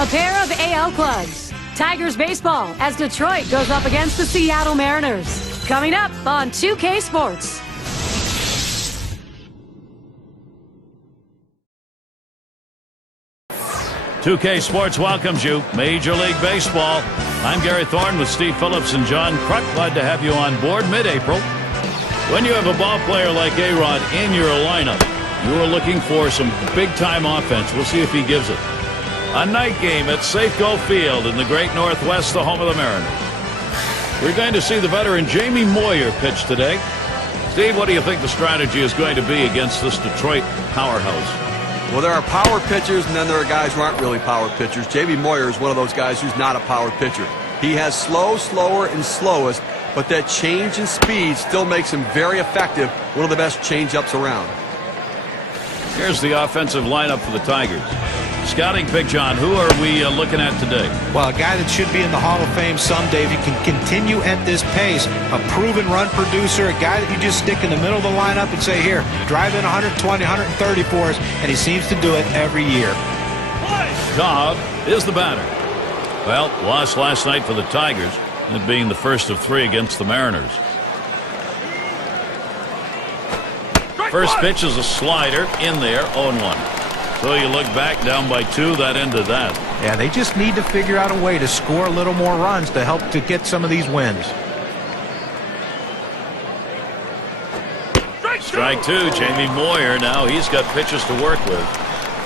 A pair of AL clubs. Tigers baseball as Detroit goes up against the Seattle Mariners. Coming up on 2K Sports. "2K Sports" welcomes you. Major League Baseball. I'm Gary Thorne with Steve Phillips and John Kruk. Glad to have you on board mid-April. When you have a ball player like A-Rod in your lineup, you are looking for some big-time offense. We'll see if he gives it. A night game at Safeco Field in the great Northwest, the home of the Mariners. We're going to see the veteran Jamie Moyer pitch today. Steve, what do you think the strategy is going to be against this Detroit powerhouse? Well, there are power pitchers, and then there are guys who aren't really power pitchers. Jamie Moyer is one of those guys who's not a power pitcher. He has slow, slower, and slowest, but that change in speed still makes him very effective. One of the best change-ups around. Here's the offensive lineup for the Tigers. Scouting pick, John. Who are we looking at today? Well, a guy that should be in the Hall of Fame someday if he can continue at this pace. A proven run producer, a guy that you just stick in the middle of the lineup and say, here, drive in 120, 130 for us, and he seems to do it every year. Cobb is the batter. Well, lost last night for the Tigers, it being the first of 3 against the Mariners. First pitch is a slider in there, 0-1. So you look back, down by 2, that ended that. Yeah, they just need to figure out a way to score a little more runs to help to get some of these wins. Strike 2, Jamie Moyer. Now he's got pitches to work with.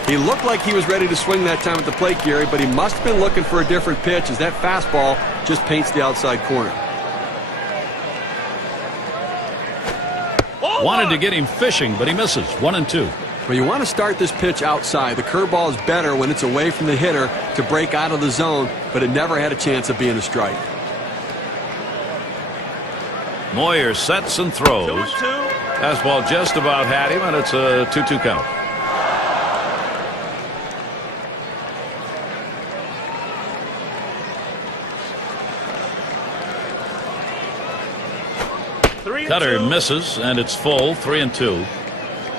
He looked like he was ready to swing that time at the plate, Gary, but he must have been looking for a different pitch as that fastball just paints the outside corner. Wanted to get him fishing, but he misses. 1-2. Well, you want to start this pitch outside. The curveball is better when it's away from the hitter to break out of the zone, but it never had a chance of being a strike. Moyer sets and throws. Fastball just about had him, and it's a 2-2 count. Cutter misses, and it's full. 3-2.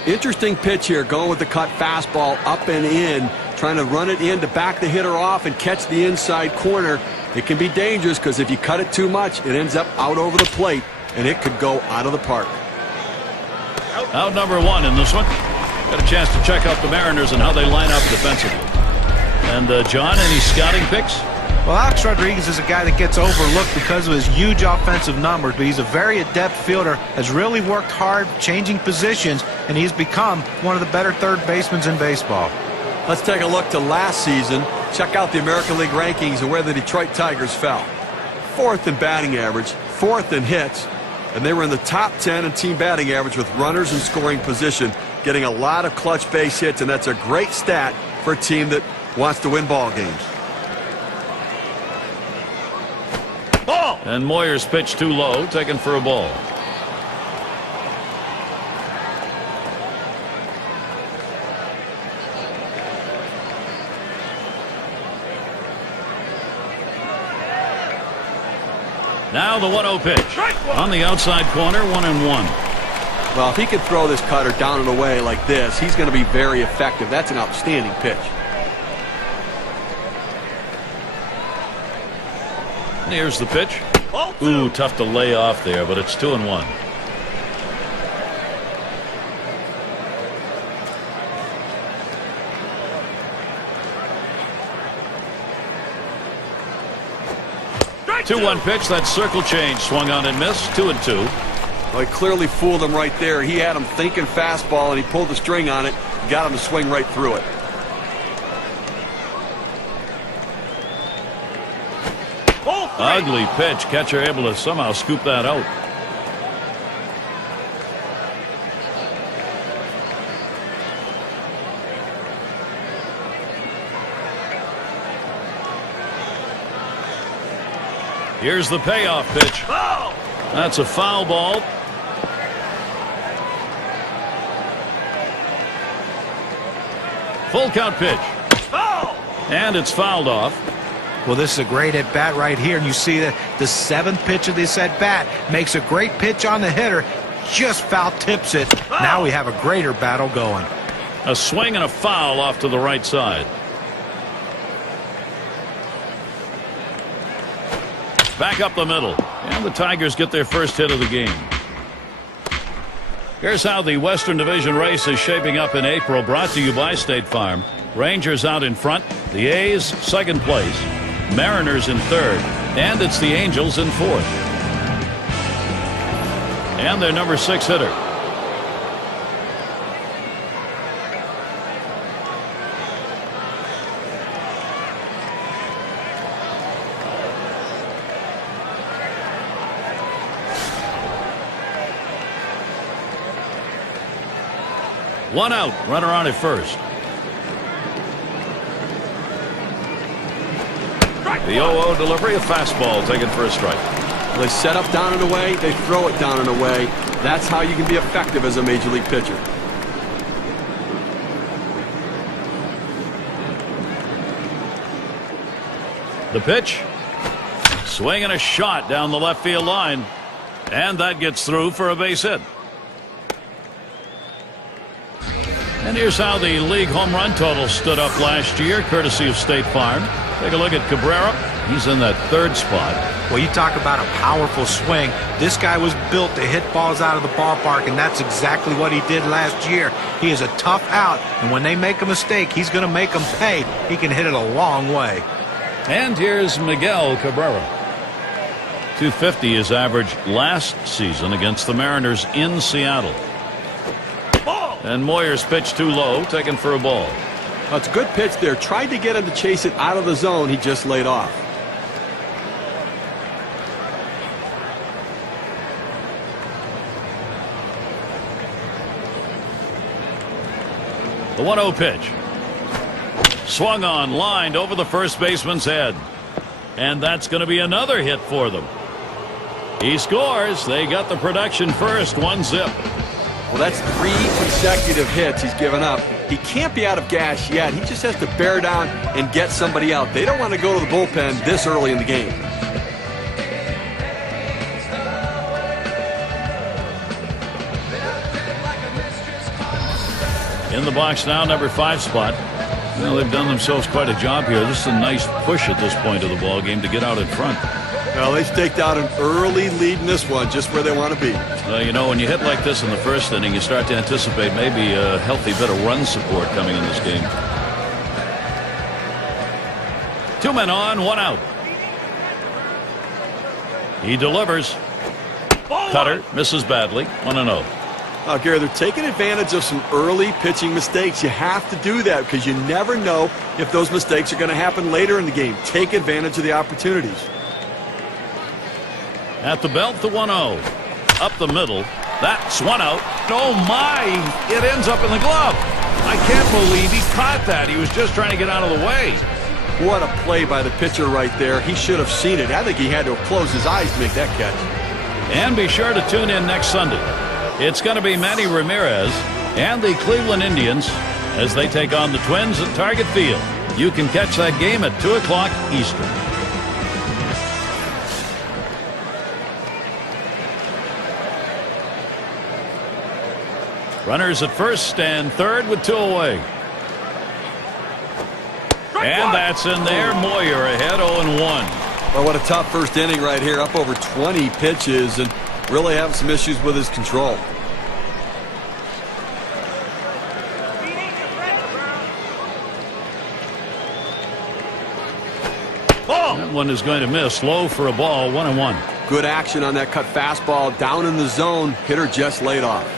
Interesting pitch here, going with the cut fastball up and in, trying to run it in to back the hitter off and catch the inside corner. It can be dangerous because if you cut it too much, it ends up out over the plate, and it could go out of the park. Out number 1 in this one. Got a chance to check out the Mariners and how they line up defensively. And John, any scouting picks? Well, Alex Rodriguez is a guy that gets overlooked because of his huge offensive numbers, but he's a very adept fielder, has really worked hard changing positions, and he's become one of the better third basemen in baseball. Let's take a look to last season. Check out the American League rankings and where the Detroit Tigers fell. 4th in batting average, 4th in hits, and they were in the top 10 in team batting average with runners in scoring position, getting a lot of clutch base hits, and that's a great stat for a team that wants to win ball games. And Moyer's pitch too low, taken for a ball. Now the 1-0 pitch. On the outside corner, 1-1. Well, if he could throw this cutter down and away like this, he's going to be very effective. That's an outstanding pitch. Here's the pitch. Ooh, tough to lay off there, but it's 2-1. Two 1 pitch. That circle change swung on and missed. 2-2. Well, he clearly fooled him right there. He had him thinking fastball, and he pulled the string on it, got him to swing right through it. Ugly pitch. Catcher able to somehow scoop that out. Here's the payoff pitch. That's a foul ball. Full count pitch. And it's fouled off. Well, this is a great at-bat right here, and you see that the 7th pitch of this at-bat makes a great pitch on the hitter, just foul tips it. Now we have a greater battle going. A swing and a foul off to the right side. back up the middle. And the Tigers get their first hit of the game. Here's how the Western Division race is shaping up in April, brought to you by State Farm. Rangers out in front, the A's second place, Mariners in third, and it's the Angels in fourth. And their number 6 hitter. One out, runner on at first. The 0-0 delivery, a fastball taken for a strike. They set up down and away, they throw it down and away. That's how you can be effective as a major league pitcher. The pitch. Swing and a shot down the left field line. And that gets through for a base hit. And here's how the league home run total stood up last year, courtesy of State Farm. Take a look at Cabrera. He's in that third spot. Well, you talk about a powerful swing. This guy was built to hit balls out of the ballpark, and that's exactly what he did last year. He is a tough out, and when they make a mistake, he's going to make them pay. He can hit it a long way. And here's Miguel Cabrera. 250 is average last season against the Mariners in Seattle. And Moyer's pitch too low, taken for a ball. That's a good pitch there. Tried to get him to chase it out of the zone. He just laid off. The 1-0 pitch. Swung on, lined over the first baseman's head. And that's going to be another hit for them. He scores. They got the production first, 1-zip. Well, that's 3 consecutive hits he's given up. He can't be out of gas yet. He just has to bear down and get somebody out. They don't want to go to the bullpen this early in the game. In the box now, number 5 spot. Well, they've done themselves quite a job here. This is a nice push at this point of the ball game to get out in front. Well, they staked out an early lead in this one, just where they want to be. You know, when you hit like this in the first inning, you start to anticipate maybe a healthy bit of run support coming in this game. 2 men on, 1 out. He delivers. Cutter misses badly. 1-0. Now, Gary, they're taking advantage of some early pitching mistakes. You have to do that because you never know if those mistakes are going to happen later in the game. Take advantage of the opportunities. At the belt, the 1-0. Up the middle. That's 1 out. Oh, my. It ends up in the glove. I can't believe he caught that. He was just trying to get out of the way. What a play by the pitcher right there. He should have seen it. I think he had to have closed his eyes to make that catch. And be sure to tune in next Sunday. It's going to be Manny Ramirez and the Cleveland Indians as they take on the Twins at Target Field. You can catch that game at 2 o'clock Eastern. Runners at first and third with 2 away. And that's in there. Moyer ahead 0-1. Well, what a tough first inning right here. Up over 20 pitches and really having some issues with his control. That one is going to miss. Low for a ball. 1-1. Good action on that cut fastball down in the zone. Hitter just laid off.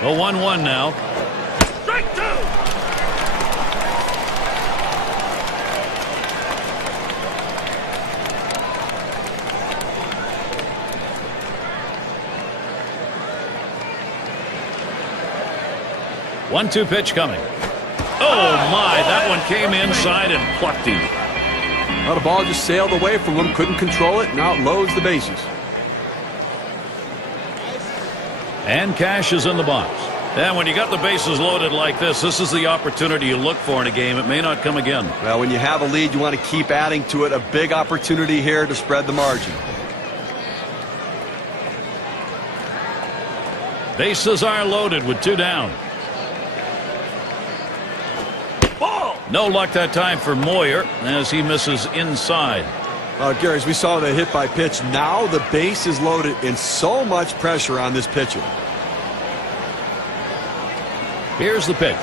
The 1-1 now. Strike 2. One-two pitch coming. Oh my, that one came inside and plucked him. Well, the ball just sailed away from him, couldn't control it, now it loads the bases. And Cash is in the box. And when you got the bases loaded like this is the opportunity you look for in a game. It may not come again. Well, when you have a lead, you want to keep adding to it. A big opportunity here to spread the margin. Bases are loaded with 2 down. No luck that time for Moyer as he misses inside. Gary, as we saw the hit by pitch, now the base is loaded and so much pressure on this pitcher. Here's the pitch.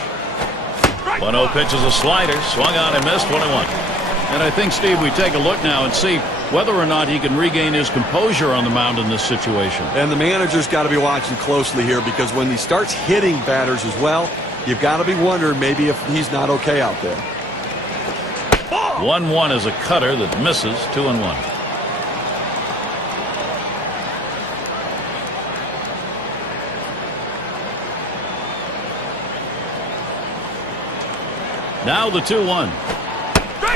1-0 pitch is a slider. Swung on and missed. 1-1. And I think, Steve, we take a look now and see whether or not he can regain his composure on the mound in this situation. And the manager's got to be watching closely here, because when he starts hitting batters as well, you've got to be wondering maybe if he's not okay out there. 1-1 is a cutter that misses. 2-1. Now the 2-1.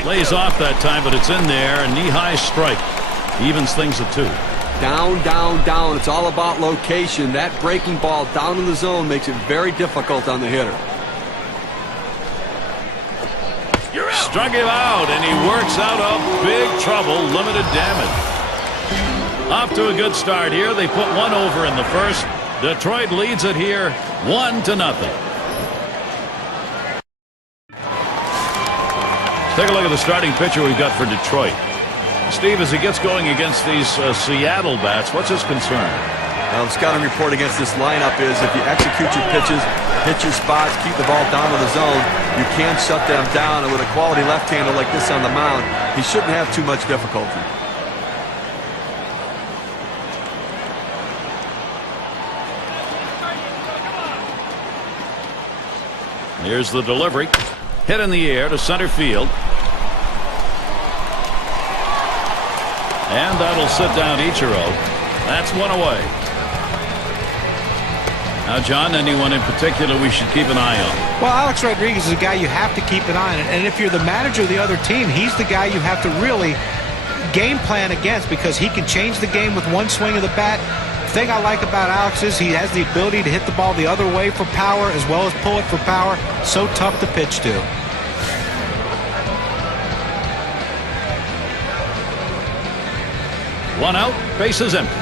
Lays off that time, but it's in there. A knee-high strike. Evens things at 2. Down, down, down. It's all about location. That breaking ball down in the zone makes it very difficult on the hitter. Struck him out, and he works out of big trouble. Limited damage. Off to a good start here. They put one over in the first. Detroit leads it here 1-0. Take a look at the starting pitcher we've got for Detroit. Steve, as he gets going against these Seattle bats, what's his concern? Well, the scouting report against this lineup is if you execute your pitches, hit your spots, keep the ball down to the zone, you can shut them down. And with a quality left-hander like this on the mound, he shouldn't have too much difficulty. Here's the delivery. Hit in the air to center field. And that'll sit down Ichiro. That's one away. Now, John, anyone in particular we should keep an eye on? Well, Alex Rodriguez is a guy you have to keep an eye on. And if you're the manager of the other team, he's the guy you have to really game plan against, because he can change the game with one swing of the bat. The thing I like about Alex is he has the ability to hit the ball the other way for power as well as pull it for power. So tough to pitch to. One out, base is empty.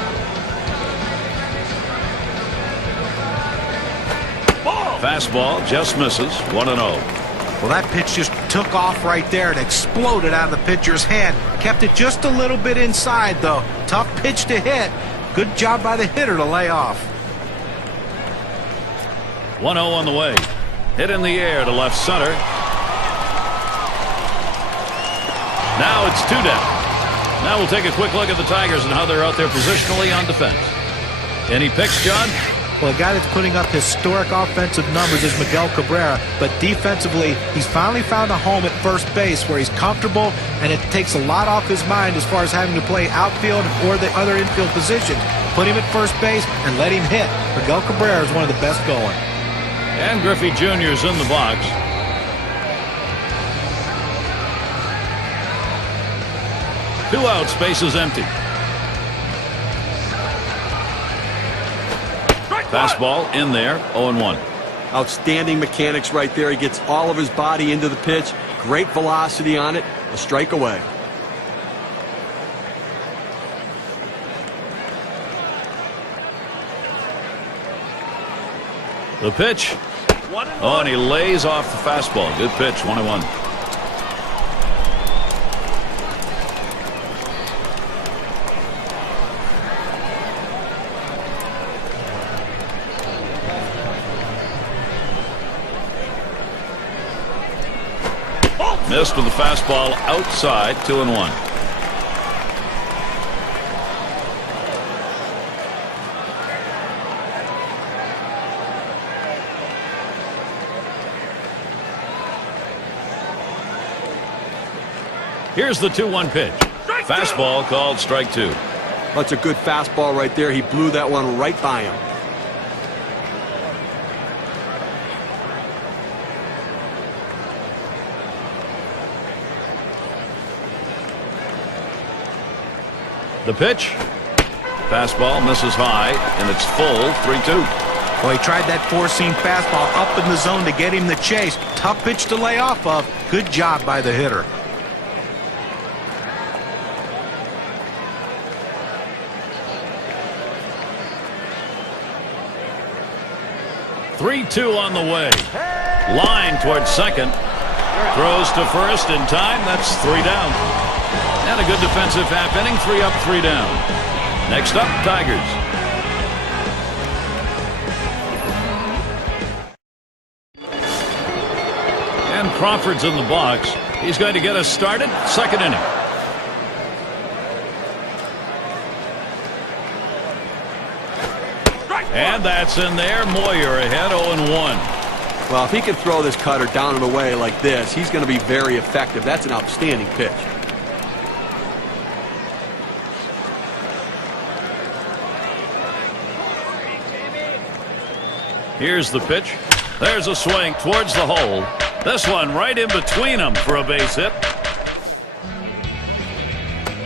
Fastball just misses. 1-0. Well, that pitch just took off right there and exploded out of the pitcher's hand. Kept it just a little bit inside, though. Tough pitch to hit. Good job by the hitter to lay off. 1-0 on the way. Hit in the air to left center. Now it's 2 down. Now we'll take a quick look at the Tigers and how they're out there positionally on defense. Any picks, John? Well, a guy that's putting up historic offensive numbers is Miguel Cabrera, but defensively, he's finally found a home at first base where he's comfortable, and it takes a lot off his mind as far as having to play outfield or the other infield position. Put him at first base and let him hit. Miguel Cabrera is one of the best going. And Griffey Jr. is in the box. Two outs, base is empty. Fastball in there, 0-1. Outstanding mechanics right there. He gets all of his body into the pitch. Great velocity on it. A strike away. The pitch. Oh, and he lays off the fastball. Good pitch, 1-1. Missed with the fastball outside, 2-1. Here's the 2-1 pitch. Fastball called strike 2. That's a good fastball right there. He blew that one right by him. The pitch. Fastball misses high, and it's full, 3-2. Well, he tried that four-seam fastball up in the zone to get him the chase. Tough pitch to lay off of. Good job by the hitter. Three-two on the way. Line towards second. Throws to first in time. That's 3 down. And a good defensive half inning. 3 up, 3 down. Next up, Tigers. And Crawford's in the box. He's going to get us started. Second inning. And that's in there. Moyer ahead, 0-1. Well, if he can throw this cutter down and away like this, he's going to be very effective. That's an outstanding pitch. Here's the pitch. There's a swing towards the hole. This one right in between them for a base hit.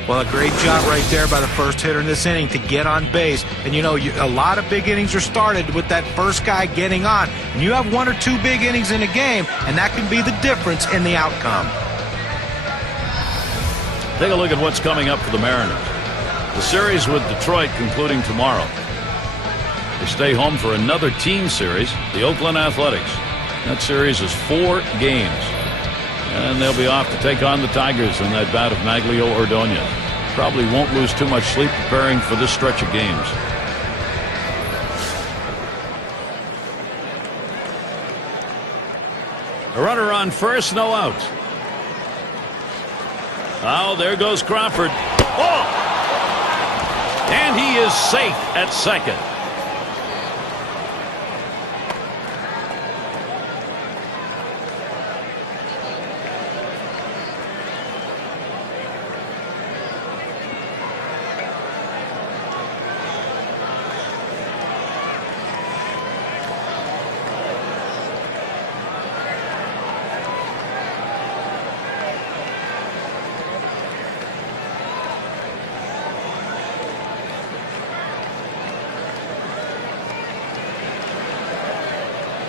Well, a great job right there by the first hitter in this inning to get on base. And, you know, a lot of big innings are started with that first guy getting on. And you have 1 or 2 big innings in a game, and that can be the difference in the outcome. Take a look at what's coming up for the Mariners. The series with Detroit concluding tomorrow. They stay home for another team series, the Oakland Athletics. That series is 4 games. And they'll be off to take on the Tigers in that bat of Maglio Ordonez. Probably won't lose too much sleep preparing for this stretch of games. A runner on first, no outs. Oh, there goes Crawford. Oh! And he is safe at second.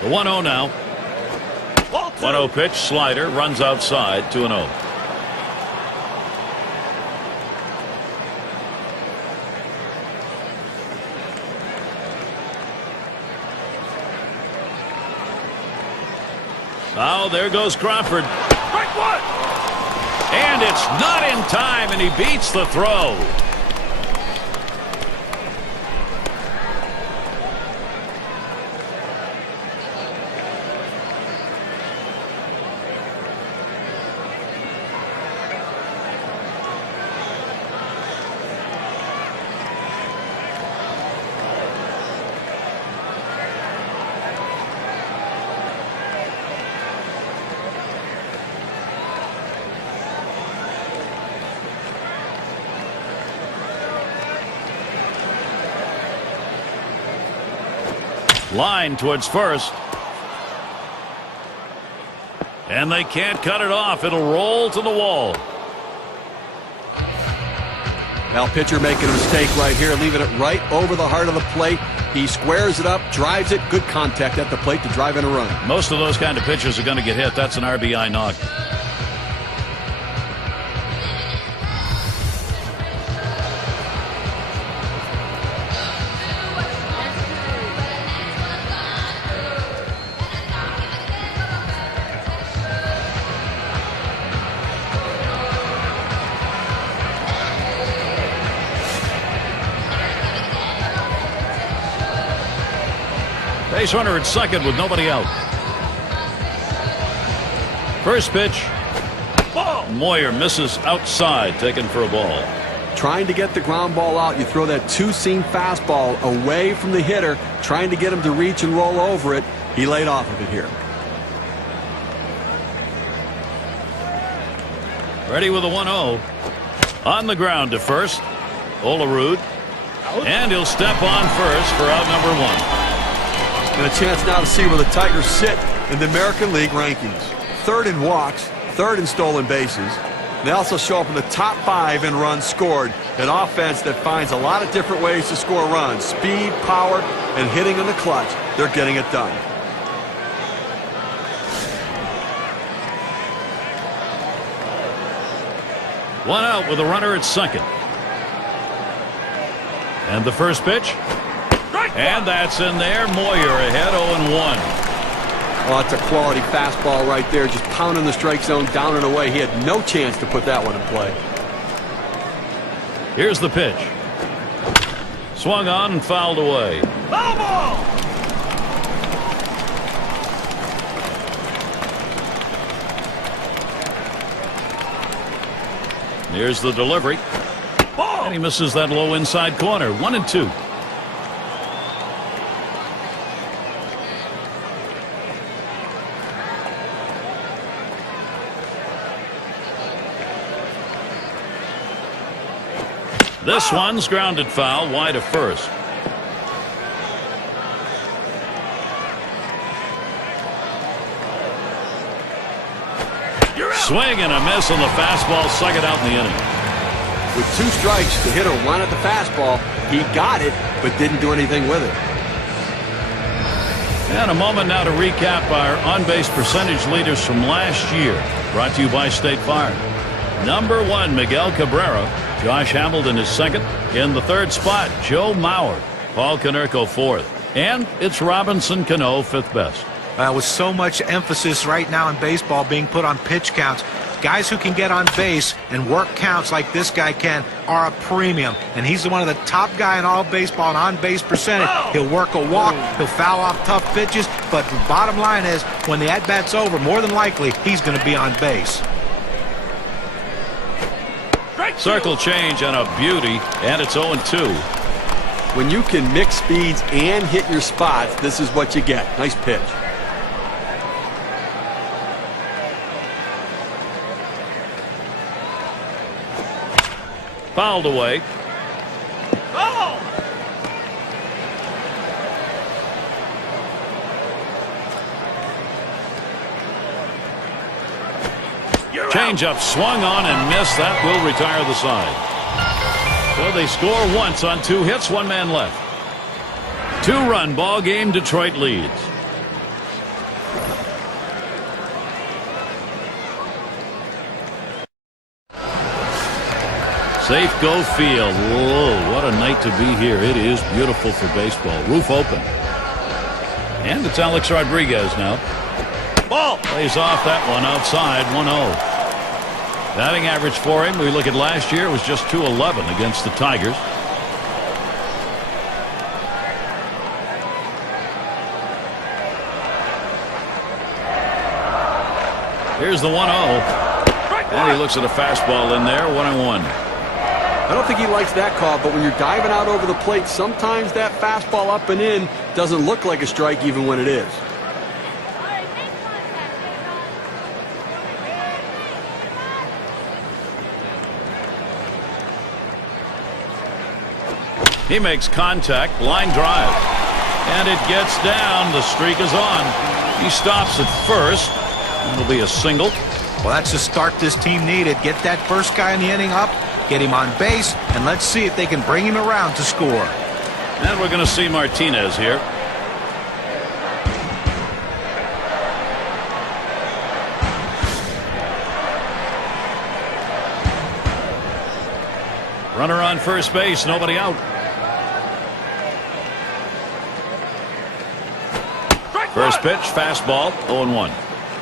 The 1-0 now. 1-0 pitch, slider, runs outside, 2-0. Oh, there goes Crawford. And it's not in time, and he beats the throw. Line towards first. And they can't cut it off. It'll roll to the wall. Now pitcher making a mistake right here, leaving it right over the heart of the plate. He squares it up, drives it, good contact at the plate to drive in a run. Most of those kind of pitches are going to get hit. That's an RBI knock. Base runner at second with nobody out. First pitch. Ball. Moyer misses outside, taken for a ball. Trying to get the ground ball out, you throw that two-seam fastball away from the hitter, trying to get him to reach and roll over it. He laid off of it here. Ready with a 1-0. On the ground to first. Olerud. And he'll step on first for out number 1. And a chance now to see where the Tigers sit in the American League rankings. 3rd in walks, 3rd in stolen bases. They also show up in the top 5 in runs scored. An offense that finds a lot of different ways to score runs. Speed, power, and hitting in the clutch. They're getting it done. One out with a runner at second. And the first pitch. And that's in there. Moyer ahead, 0-1. Well, that's a quality fastball right there. Just pounding the strike zone down and away. He had no chance to put that one in play. Here's the pitch. Swung on and fouled away. Foul ball! Here's the delivery. And he misses that low inside corner. 1-2. This one's grounded foul wide of first. Swing and a miss on the fastball. Second out in the inning. With 2 strikes, the hitter wanted the fastball. He got it, but didn't do anything with it. And a moment now to recap our on-base percentage leaders from last year. Brought to you by State Farm. Number 1, Miguel Cabrera. Josh Hamilton is second. In the third spot, Joe Moyer. Paul Konerko fourth. And it's Robinson Cano fifth best. With so much emphasis right now in baseball being put on pitch counts, guys who can get on base and work counts like this guy can are a premium. And he's one of the top guy in all baseball in on-base percentage. He'll work a walk, he'll foul off tough pitches, but the bottom line is when the at-bat's over, more than likely he's going to be on base. Circle change and a beauty, and it's 0-2. When you can mix speeds and hit your spots, this is what you get. Nice pitch. Fouled away. Oh! Changeup swung on and missed. That will retire the side. So they score once on 2 hits, 1 man left. 2-run ball game. Detroit leads. Safe go field. Whoa, what a night to be here. It is beautiful for baseball. Roof open. And it's Alex Rodriguez now. Ball plays off that one outside. 1-0. Batting average for him, we look at last year, it was just .211 against the Tigers. Here's the 1-0. And he looks at a fastball in there. 1-1. I don't think he likes that call, but when you're diving out over the plate, sometimes that fastball up and in doesn't look like a strike even when it is. He makes contact, line drive, and it gets down. The streak is on. He stops at first. It'll be a single. Well, that's the start this team needed. Get that first guy in the inning up, get him on base, and let's see if they can bring him around to score. And we're going to see Martinez here. Runner on first base, nobody out. First pitch, fastball, 0-1.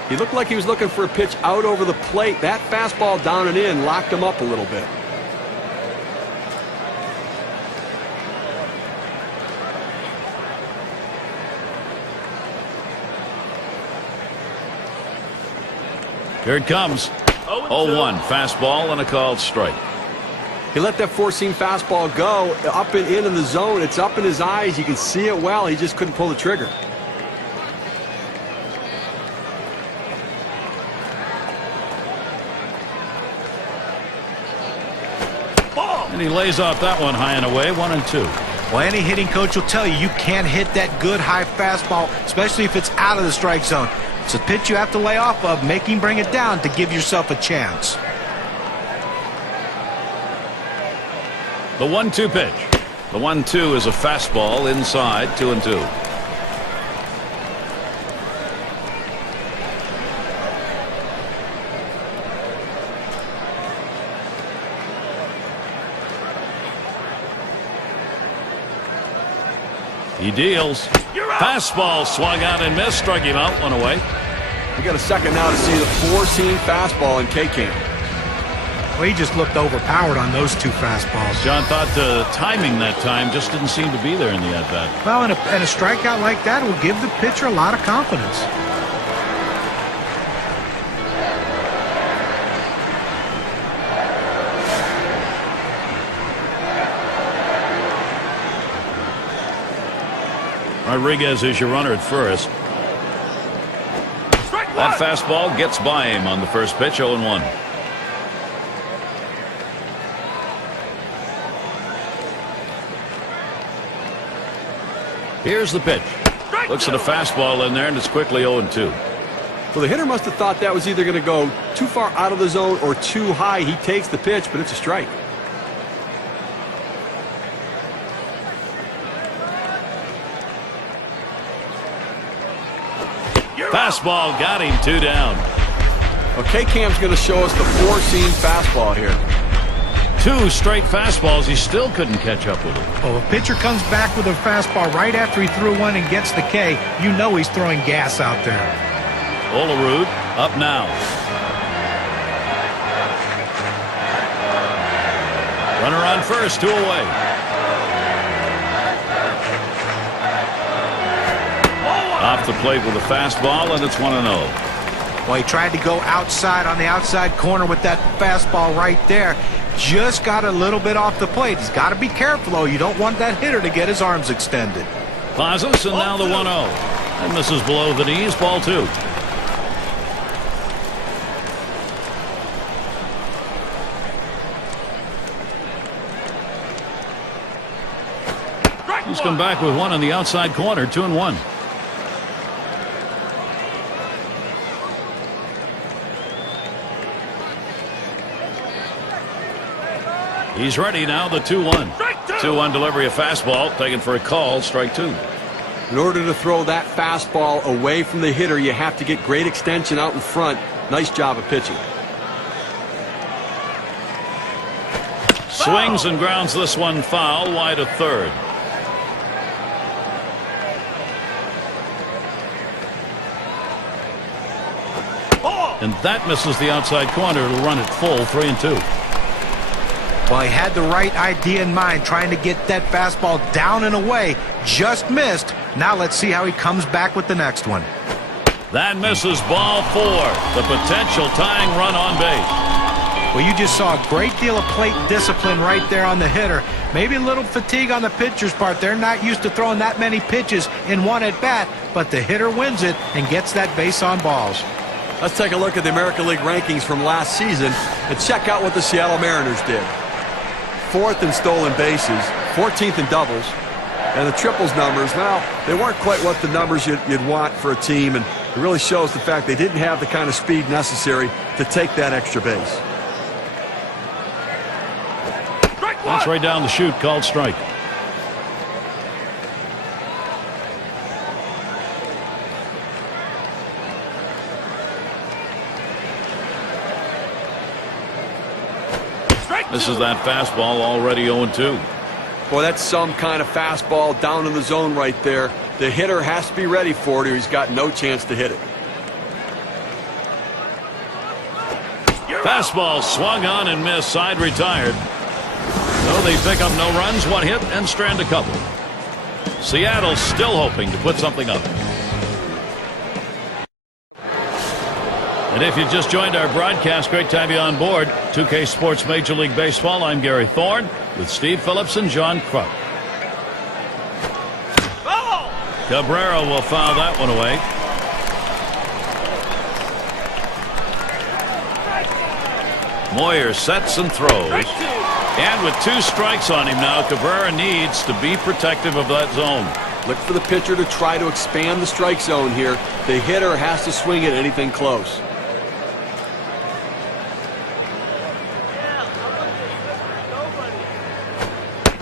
He looked like he was looking for a pitch out over the plate. That fastball down and in locked him up a little bit. Here it comes. 0-1, fastball and a called strike. He let that four-seam fastball go up and in the zone. It's up in his eyes. You can see it well. He just couldn't pull the trigger. And he lays off that one high and away. 1-2. Well, any hitting coach will tell you you can't hit that good high fastball, especially if it's out of the strike zone. It's a pitch you have to lay off of, make him bring it down to give yourself a chance. The 1-2 pitch. The 1-2 is a fastball inside. 2-2. He deals. Fastball swung out and missed. Struck him out. 1 away. We got a second now to see the four-seam fastball in K-Camp. Well, he just looked overpowered on those two fastballs. John thought the timing that time just didn't seem to be there in the at-bat. Well, and a strikeout like that will give the pitcher a lot of confidence. Rodriguez is your runner at first. That fastball gets by him on the first pitch, 0-1. Here's the pitch. Looks at a fastball in there, and it's quickly 0-2. Well, the hitter must have thought that was either going to go too far out of the zone or too high. He takes the pitch, but it's a strike. Fastball got him, 2 down. Okay, Cam's going to show us the four-seam fastball here. 2 straight fastballs. He still couldn't catch up with it. Well, if a pitcher comes back with a fastball right after he threw one and gets the K, you know he's throwing gas out there. Olerud up now. Runner on first, 2 away. Off the plate with a fastball, and it's 1-0. Well, he tried to go outside on the outside corner with that fastball right there. Just got a little bit off the plate. He's got to be careful, though. You don't want that hitter to get his arms extended. Pazos, and now the 1-0. And misses below the knees, ball 2. He's come back with one on the outside corner, 2-1. He's ready now, the 2-1. 2-1 delivery of fastball, taken for a call, strike 2. In order to throw that fastball away from the hitter, you have to get great extension out in front. Nice job of pitching. Swings and grounds this one foul, wide of third. And that misses the outside corner. It'll run it full, 3-2. Well, he had the right idea in mind, trying to get that fastball down and away. Just missed. Now let's see how he comes back with the next one. That misses, ball 4. The potential tying run on base. Well, you just saw a great deal of plate discipline right there on the hitter. Maybe a little fatigue on the pitcher's part. They're not used to throwing that many pitches in one at bat, but the hitter wins it and gets that base on balls. Let's take a look at the American League rankings from last season and check out what the Seattle Mariners did. 4th in stolen bases, 14th in doubles, and the triples numbers, well, they weren't quite what the numbers you'd want for a team, and it really shows the fact they didn't have the kind of speed necessary to take that extra base. That's right down the chute, called strike. This is that fastball, already 0-2. Boy, that's some kind of fastball down in the zone right there. The hitter has to be ready for it or he's got no chance to hit it. Fastball swung on and missed, side retired. So they pick up no runs, 1 hit, and strand a couple. Seattle still hoping to put something up. And if you just joined our broadcast, great to have you on board. 2K Sports Major League Baseball. I'm Gary Thorne with Steve Phillips and John Kruk. Cabrera will foul that one away. Moyer sets and throws. And with 2 strikes on him now, Cabrera needs to be protective of that zone. Look for the pitcher to try to expand the strike zone here. The hitter has to swing at anything close.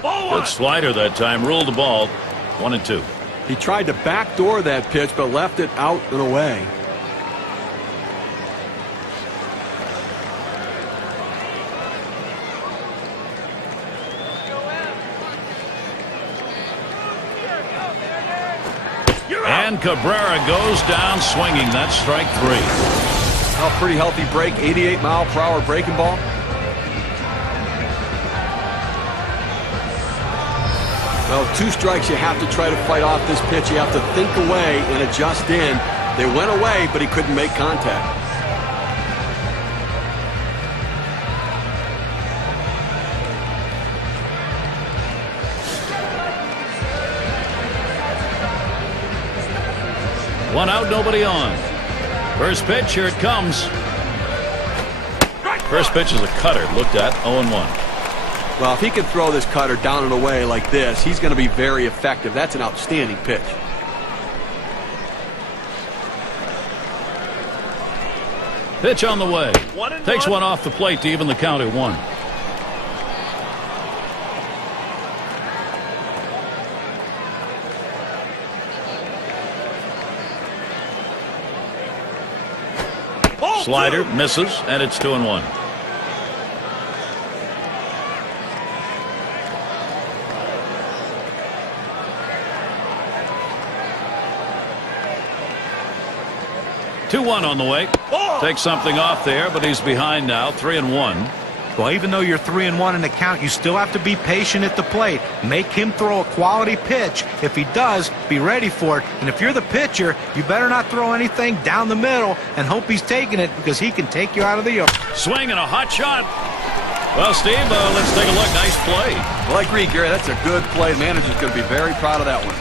Good slider that time, ruled the ball, 1-2. He tried to backdoor that pitch, but left it out and away. You're out. And Cabrera goes down swinging. That's strike 3. Well, pretty healthy break, 88-mile-per-hour breaking ball. Well, 2 strikes, you have to try to fight off this pitch. You have to think away and adjust in. They went away, but he couldn't make contact. One out, nobody on. First pitch, here it comes. First pitch is a cutter, looked at, 0-1. Well, if he can throw this cutter down and away like this, he's going to be very effective. That's an outstanding pitch. Pitch on the way. Takes 1-1. one off the plate to even the count at 1. Slider misses, and it's 2-1. On the way. Takes something off there, but he's behind now, 3-1. Well, even though you're 3-1 in the count, you still have to be patient at the plate. Make him throw a quality pitch. If he does, be ready for it. And if you're the pitcher, you better not throw anything down the middle and hope he's taking it, because he can take you out of the yard. Swing and a hot shot. Well, Steve, let's take a look. Nice play. Well, I agree, Gary. That's a good play. The manager's going to be very proud of that one.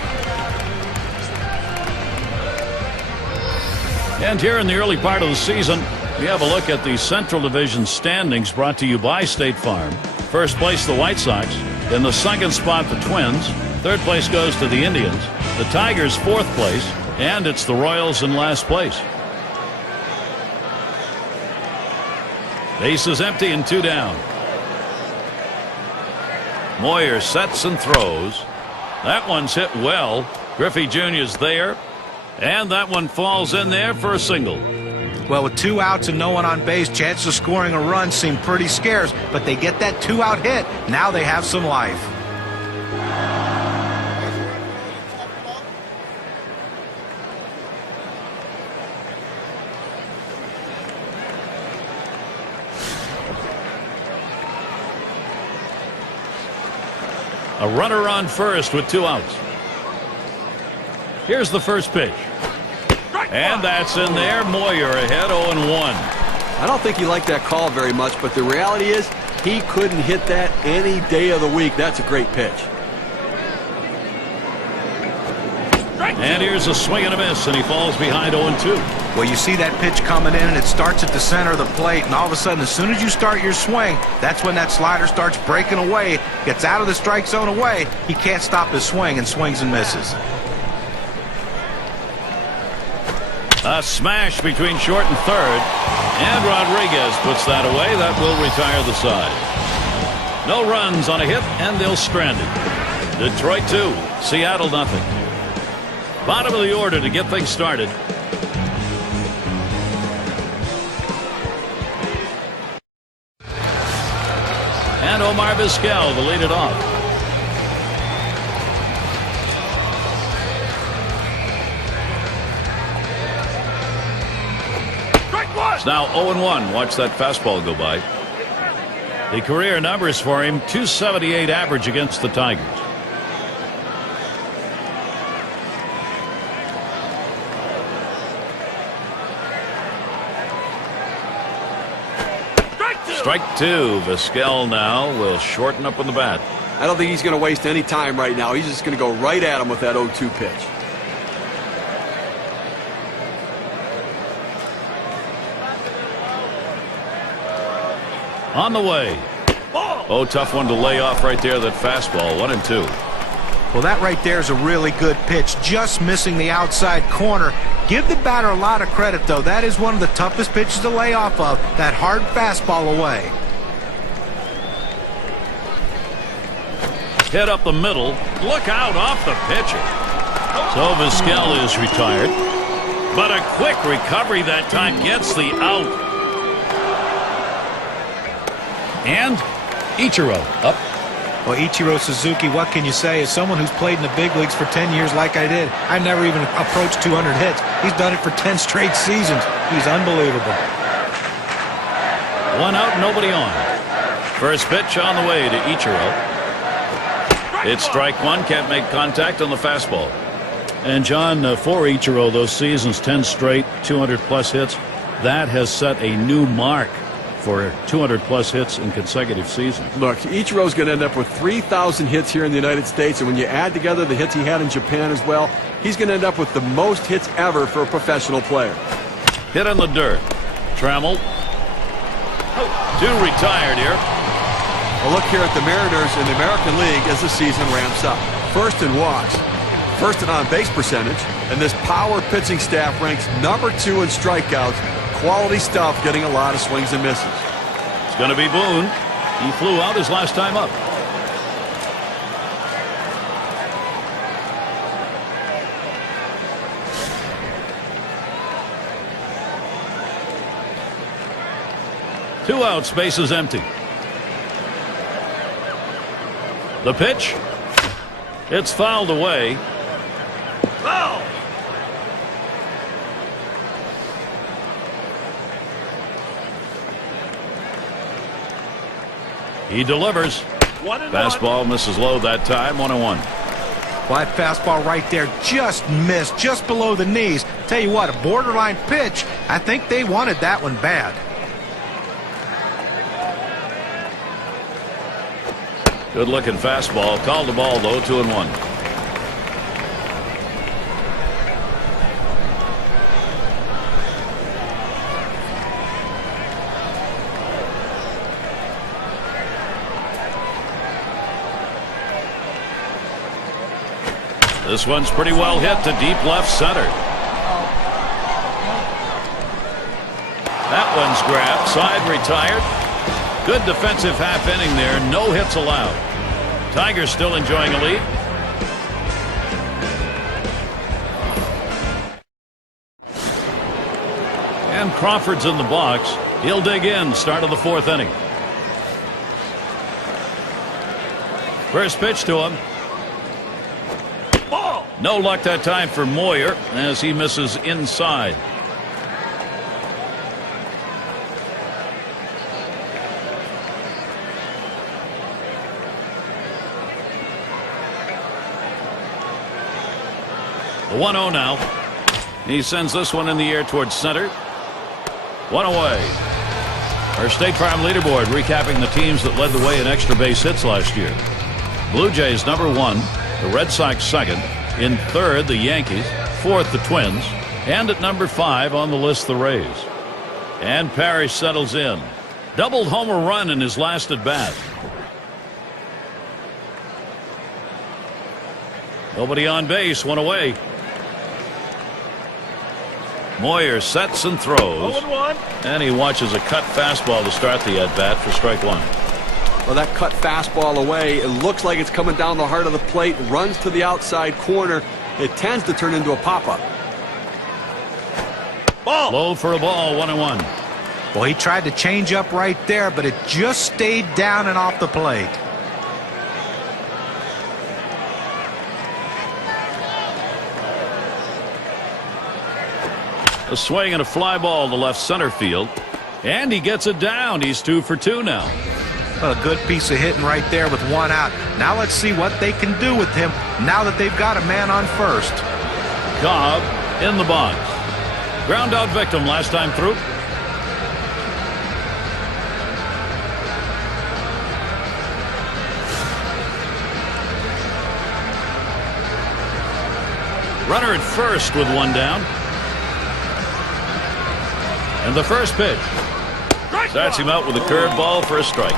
And here in the early part of the season, we have a look at the Central Division standings brought to you by State Farm. First place, the White Sox. In the second spot, the Twins. Third place goes to the Indians. The Tigers, 4th place. And it's the Royals in last place. Base is empty and 2 down. Moyer sets and throws. That one's hit well. Griffey Jr.'s there. And that one falls in there for a single. Well, with 2 outs and no one on base, chances of scoring a run seem pretty scarce, but they get that 2-out hit. Now they have some life. A runner on first with 2 outs. Here's the first pitch. And that's in there. Moyer ahead, 0-1. I don't think he liked that call very much, but the reality is he couldn't hit that any day of the week. That's a great pitch. And here's a swing and a miss, and he falls behind 0-2. Well, you see that pitch coming in, and it starts at the center of the plate, and all of a sudden, as soon as you start your swing, that's when that slider starts breaking away, gets out of the strike zone away. He can't stop his swing, and swings and misses. A smash between short and third. And Rodriguez puts that away. That will retire the side. No runs on a hit, and they'll strand it. Detroit 2, Seattle nothing. Bottom of the order to get things started. And Omar Vizquel to lead it off. It's now 0-1. Watch that fastball go by. The career numbers for him, 278 average against the Tigers. Strike 2. Vizquel now will shorten up on the bat. I don't think he's going to waste any time right now. He's just going to go right at him with that 0-2 pitch. On the way. Oh, tough one to lay off right there, that fastball. 1-2. Well, that right there is a really good pitch, just missing the outside corner. Give the batter a lot of credit, though. That is one of the toughest pitches to lay off of, that hard fastball away. Hit up the middle. Look out off the pitcher. So Vizquel is retired. But a quick recovery that time gets the out. And Ichiro up. Well, Ichiro Suzuki, what can you say? As someone who's played in the big leagues for 10 years like I did, I never even approached 200 hits. He's done it for 10 straight seasons. He's unbelievable. One out, nobody on. First pitch on the way to Ichiro. It's strike one. Can't make contact on the fastball. And John, for Ichiro, those seasons, 10 straight, 200-plus hits, that has set a new mark for 200-plus hits in consecutive seasons. Look, Ichiro's going to end up with 3,000 hits here in the United States, and when you add together the hits he had in Japan as well, he's going to end up with the most hits ever for a professional player. Hit in the dirt. Trammell. Two retired here. Well, look here at the Mariners in the American League as the season ramps up. First in walks, first in on-base percentage, and this power pitching staff ranks number 2 in strikeouts. Quality stuff, getting a lot of swings and misses. It's going to be Boone. He flew out his last time up. Two outs, bases empty. The pitch. It's fouled away. Foul. He delivers. 1-1. Fastball misses low that time. 1-1. Well, that fastball right there just missed, just below the knees. Tell you what, a borderline pitch. I think they wanted that one bad. Good looking fastball. Called the ball though. 2-1. This one's pretty well hit to deep left center. That one's grabbed. Side retired. Good defensive half inning there. No hits allowed. Tigers still enjoying a lead. And Crawford's in the box. He'll dig in. Start of the 4th inning. First pitch to him. Ball. No luck that time for Moyer as he misses inside. The 1-0 now. He sends this one in the air towards center. One away. Our State Farm leaderboard recapping the teams that led the way in extra base hits last year. Blue Jays number 1. The Red Sox second. In third, the Yankees. Fourth, the Twins. And at number 5 on the list, the Rays. And Parrish settles in. Doubled homer run in his last at bat. Nobody on base. One away. Moyer sets and throws. 0-1. And he watches a cut fastball to start the at-bat for strike one. Well, that cut fastball away, it looks like it's coming down the heart of the plate, runs to the outside corner. It tends to turn into a pop-up. Ball. Low for a ball. 1-1. Well, he tried to change up right there, but it just stayed down and off the plate. A swing and a fly ball to left center field. And he gets it down. He's 2 for 2 now. Well, a good piece of hitting right there with one out. Now let's see what they can do with him now that they've got a man on first. Cobb in the box. Ground out victim last time through. Runner at first with one down. And the first pitch. Starts him out with a curveball for a strike.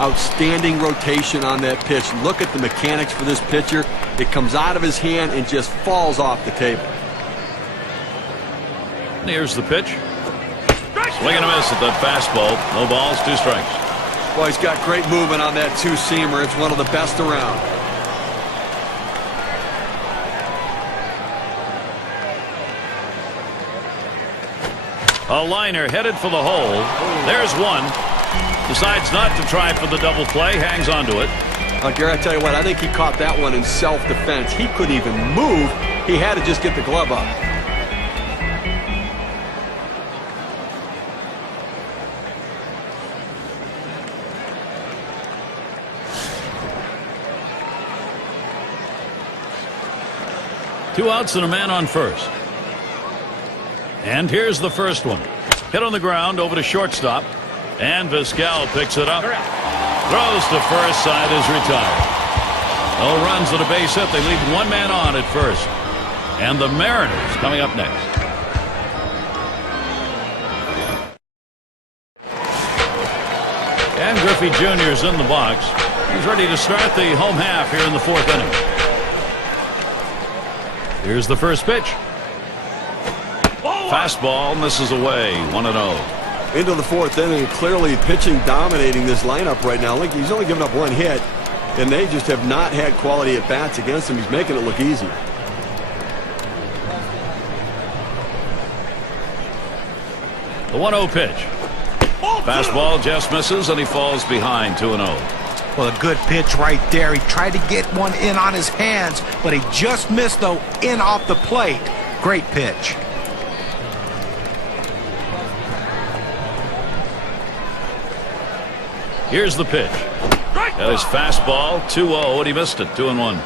Outstanding rotation on that pitch. Look at the mechanics for this pitcher. It comes out of his hand and just falls off the table. And here's the pitch. Swing and a miss at that fastball. No balls, 2 strikes. Well, he's got great movement on that two-seamer. It's one of the best around. A liner headed for the hole. There's one. Decides not to try for the double play. Hangs onto it. Gary, I tell you what, I think he caught that one in self-defense. He couldn't even move. He had to just get the glove up. Two outs and a man on first. And here's the first one. Hit on the ground over to shortstop. And Vizquel picks it up. Throws to first, side is retired. No runs and a base hit. They leave one man on at first. And the Mariners coming up next. And Griffey Jr. is in the box. He's ready to start the home half here in the fourth inning. Here's the first pitch. Fastball misses away. 1-0. Into the fourth inning, clearly pitching dominating this lineup right now. Like, he's only given up one hit, and they just have not had quality at bats against him. He's making it look easy. The 1-0 pitch. Fastball just misses, and he falls behind. 2-0. Well, a good pitch right there. He tried to get one in on his hands, but he just missed, though, in off the plate. Great pitch. Here's the pitch. That is fastball. 2-0, and he missed it. 2-1.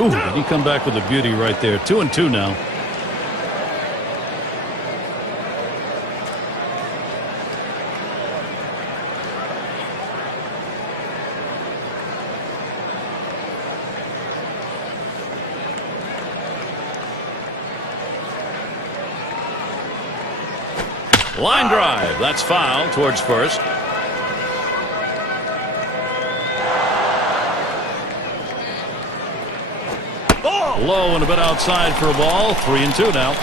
Ooh, did he come back with a beauty right there? 2-2 now. Line drive. That's foul towards first. Low and a bit outside for a ball. 3-2 now.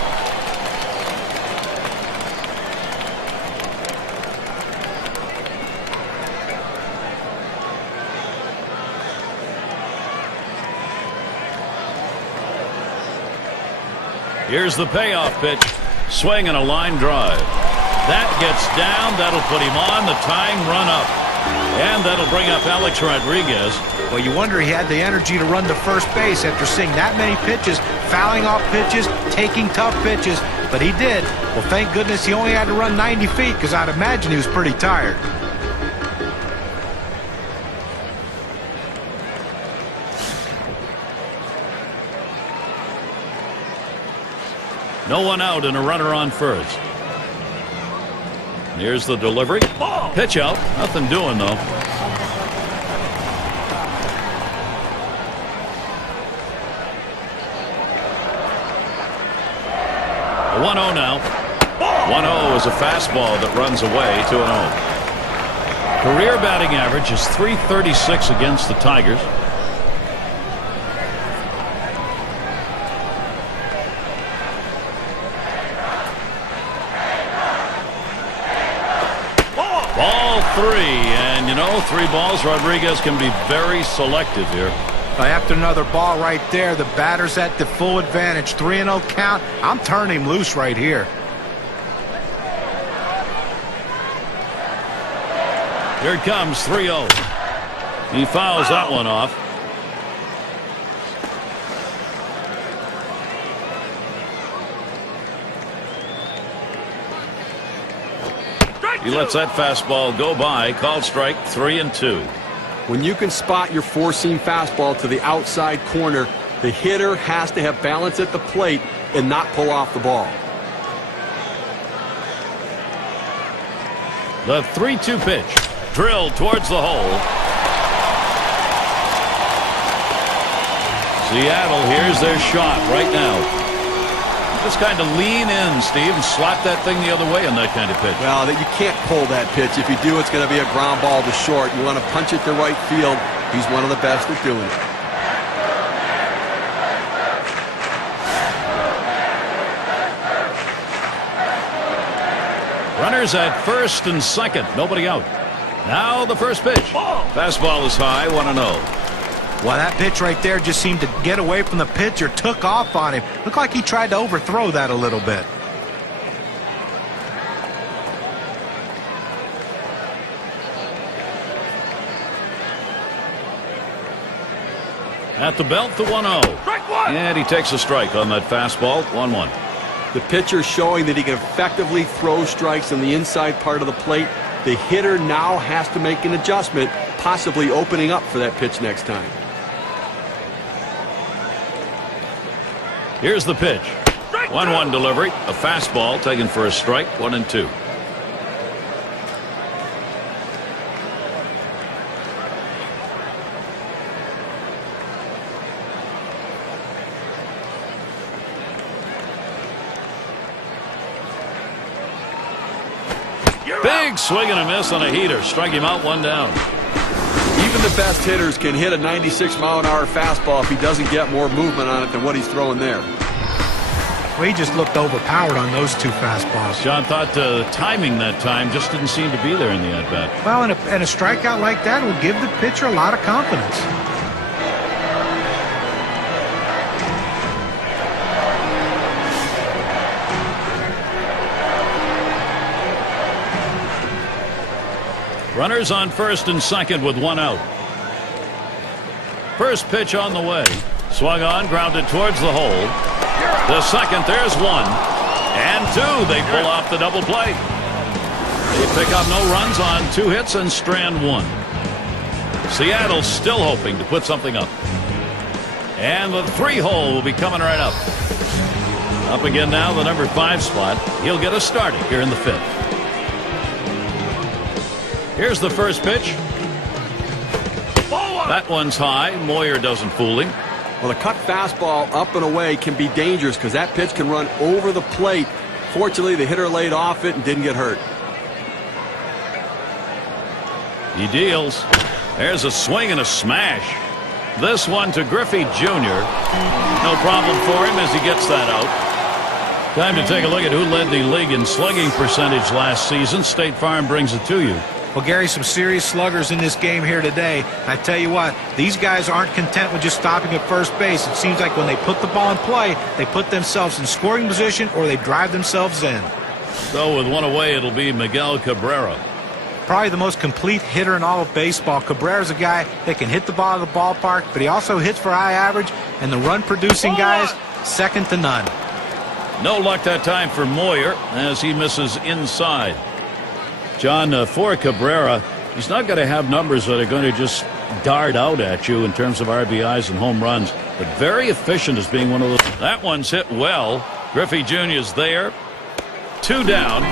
Here's the payoff pitch. Swing and a line drive. That gets down. That'll put him on the tying run up. And that'll bring up Alex Rodriguez. Well, you wonder he had the energy to run to first base after seeing that many pitches, fouling off pitches, taking tough pitches, but he did. Well, thank goodness he only had to run 90 feet because I'd imagine he was pretty tired. No one out and a runner on first. Here's the delivery. Pitch out. Nothing doing, though. A 1-0 now. 1-0 is a fastball that runs away. 2-0. Career batting average is .336 against the Tigers. Ball three, and you know, 3 balls. Rodriguez can be very selective here. After another ball right there, the batter's at the full advantage. 3-0 count. I'm turning him loose right here. Here it comes. 3-0. He fouls that one off. He lets that fastball go by. Called strike. 3-2. When you can spot your four-seam fastball to the outside corner, the hitter has to have balance at the plate and not pull off the ball. The 3-2 pitch. Drilled towards the hole. Seattle, here's their shot right now. Just kind of lean in, Steve, and slap that thing the other way on that kind of pitch. Well, you can't pull that pitch. If you do, it's going to be a ground ball to short. You want to punch it to right field. He's one of the best at doing it. Runners at first and second. Nobody out. Now the first pitch. Fastball is high, 1-0. Well, that pitch right there just seemed to get away from the pitcher, took off on him. Looked like he tried to overthrow that a little bit. At the belt, the 1-0. And he takes a strike on that fastball, 1-1. The pitcher showing that he can effectively throw strikes on the inside part of the plate. The hitter now has to make an adjustment, possibly opening up for that pitch next time. Here's the pitch. 1-1 delivery. A fastball taken for a strike, 1-2. Big swing and a miss on a heater. Strike him out, 1 down. Even the best hitters can hit a 96-mile-an-hour fastball if he doesn't get more movement on it than what he's throwing there. Well, he just looked overpowered on those 2 fastballs. John thought timing that time just didn't seem to be there in the at-bat. Well, and a strikeout like that will give the pitcher a lot of confidence. Runners on first and second with 1 out. First pitch on the way. Swung on, grounded towards the hole. The second, there's 1. And 2. They pull off the double play. They pick up no runs on 2 hits and strand 1. Seattle still hoping to put something up. And the 3-hole will be coming right up. Up again now, the number 5 spot. He'll get a start here in the 5th. Here's the first pitch. That one's high. Moyer doesn't fool him. Well, a cut fastball up and away can be dangerous because that pitch can run over the plate. Fortunately, the hitter laid off it and didn't get hurt. He deals. There's a swing and a smash. This one to Griffey Jr. No problem for him as he gets that out. Time to take a look at who led the league in slugging percentage last season. State Farm brings it to you. Well, Gary, some serious sluggers in this game here today. I tell you what, these guys aren't content with just stopping at first base. It seems like when they put the ball in play, they put themselves in scoring position or they drive themselves in. So with 1 away, it'll be Miguel Cabrera. Probably the most complete hitter in all of baseball. Cabrera's a guy that can hit the ball out of the ballpark, but he also hits for high average, and the run-producing guys, second to none. No luck that time for Moyer as he misses inside. John, for Cabrera, he's not going to have numbers that are going to just dart out at you in terms of RBIs and home runs, but very efficient as being one of those. That one's hit well. Griffey Jr. is there. 2 down.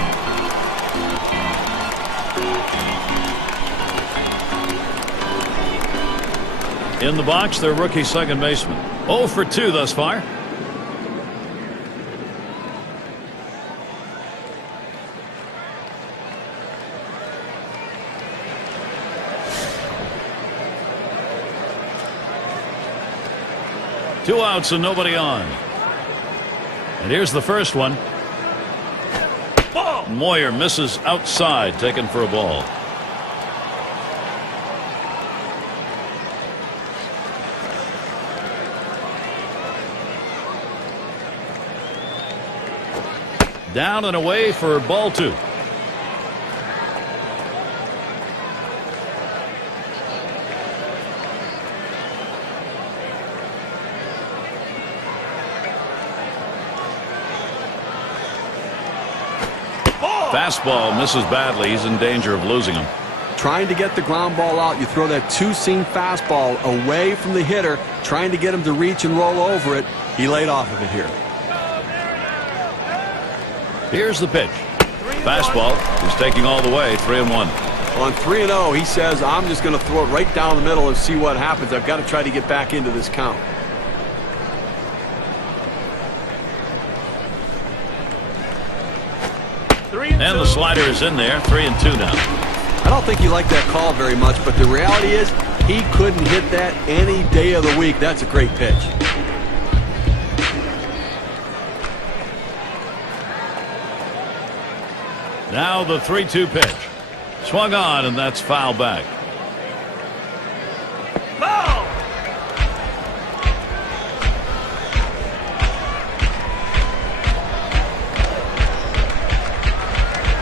In the box, their rookie second baseman. 0 for 2 thus far. Two outs and nobody on. And here's the first one. Moyer misses outside, taken for a ball. Down and away for ball 2. Fastball misses badly. He's in danger of losing him. Trying to get the ground ball out, you throw that 2-seam fastball away from the hitter, trying to get him to reach and roll over it. He laid off of it here. Here's the pitch. Fastball. He's taking all the way. 3-1. On 3-0, he says, I'm just going to throw it right down the middle and see what happens. I've got to try to get back into this count. And the slider is in there. 3-2 now. I don't think he liked that call very much, but the reality is he couldn't hit that any day of the week. That's a great pitch. Now the 3-2 pitch. Swung on, and that's foul back. Foul!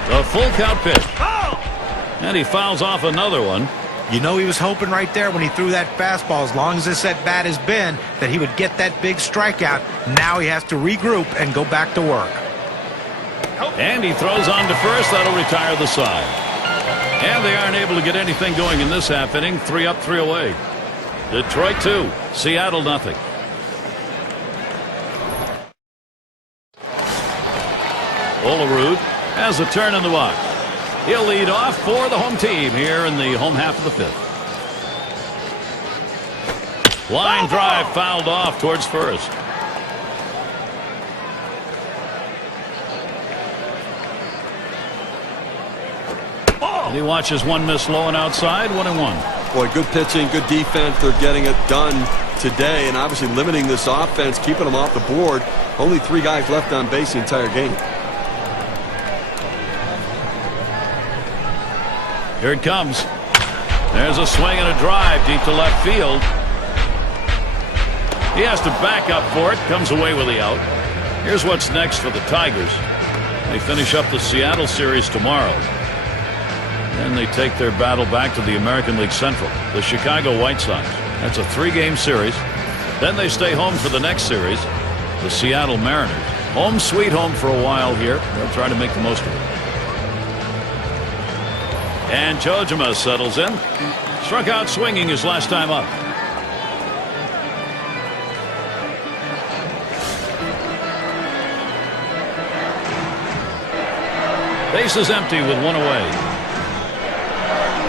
The full count pitch. Foul! And he fouls off another one. You know he was hoping right there when he threw that fastball, as long as this at bat has been, that he would get that big strikeout. Now he has to regroup and go back to work. And he throws on to first. That'll retire the side. And they aren't able to get anything going in this half inning. 3 up, 3 away. Detroit 2, Seattle nothing. Olerud has a turn in the box. He'll lead off for the home team here in the home half of the 5th. Line drive fouled off towards first. And he watches one miss low and outside, 1-1. Boy, good pitching, good defense. They're getting it done today, and obviously limiting this offense, keeping them off the board. Only 3 guys left on base the entire game. Here it comes. There's a swing and a drive deep to left field. He has to back up for it. Comes away with the out. Here's what's next for the Tigers. They finish up the Seattle series tomorrow. Then they take their battle back to the American League Central, the Chicago White Sox. That's a 3-game series. Then they stay home for the next series, the Seattle Mariners. Home sweet home for a while here. They'll try to make the most of it. And Jojima settles in. Struck out swinging his last time up. Base is empty with 1 away.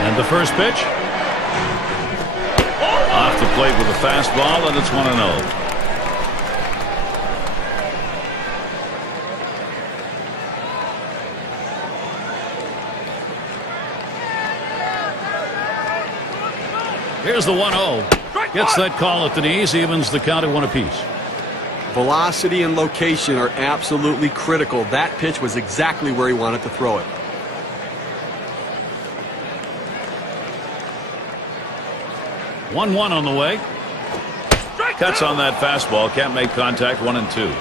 And the first pitch. Off the plate with a fastball, and it's 1-0. Here's the 1-0. Gets that call at the knees, evens the count at 1 apiece. Velocity and location are absolutely critical. That pitch was exactly where he wanted to throw it. One on the way. Cuts on that fastball. Can't make contact. 1-2.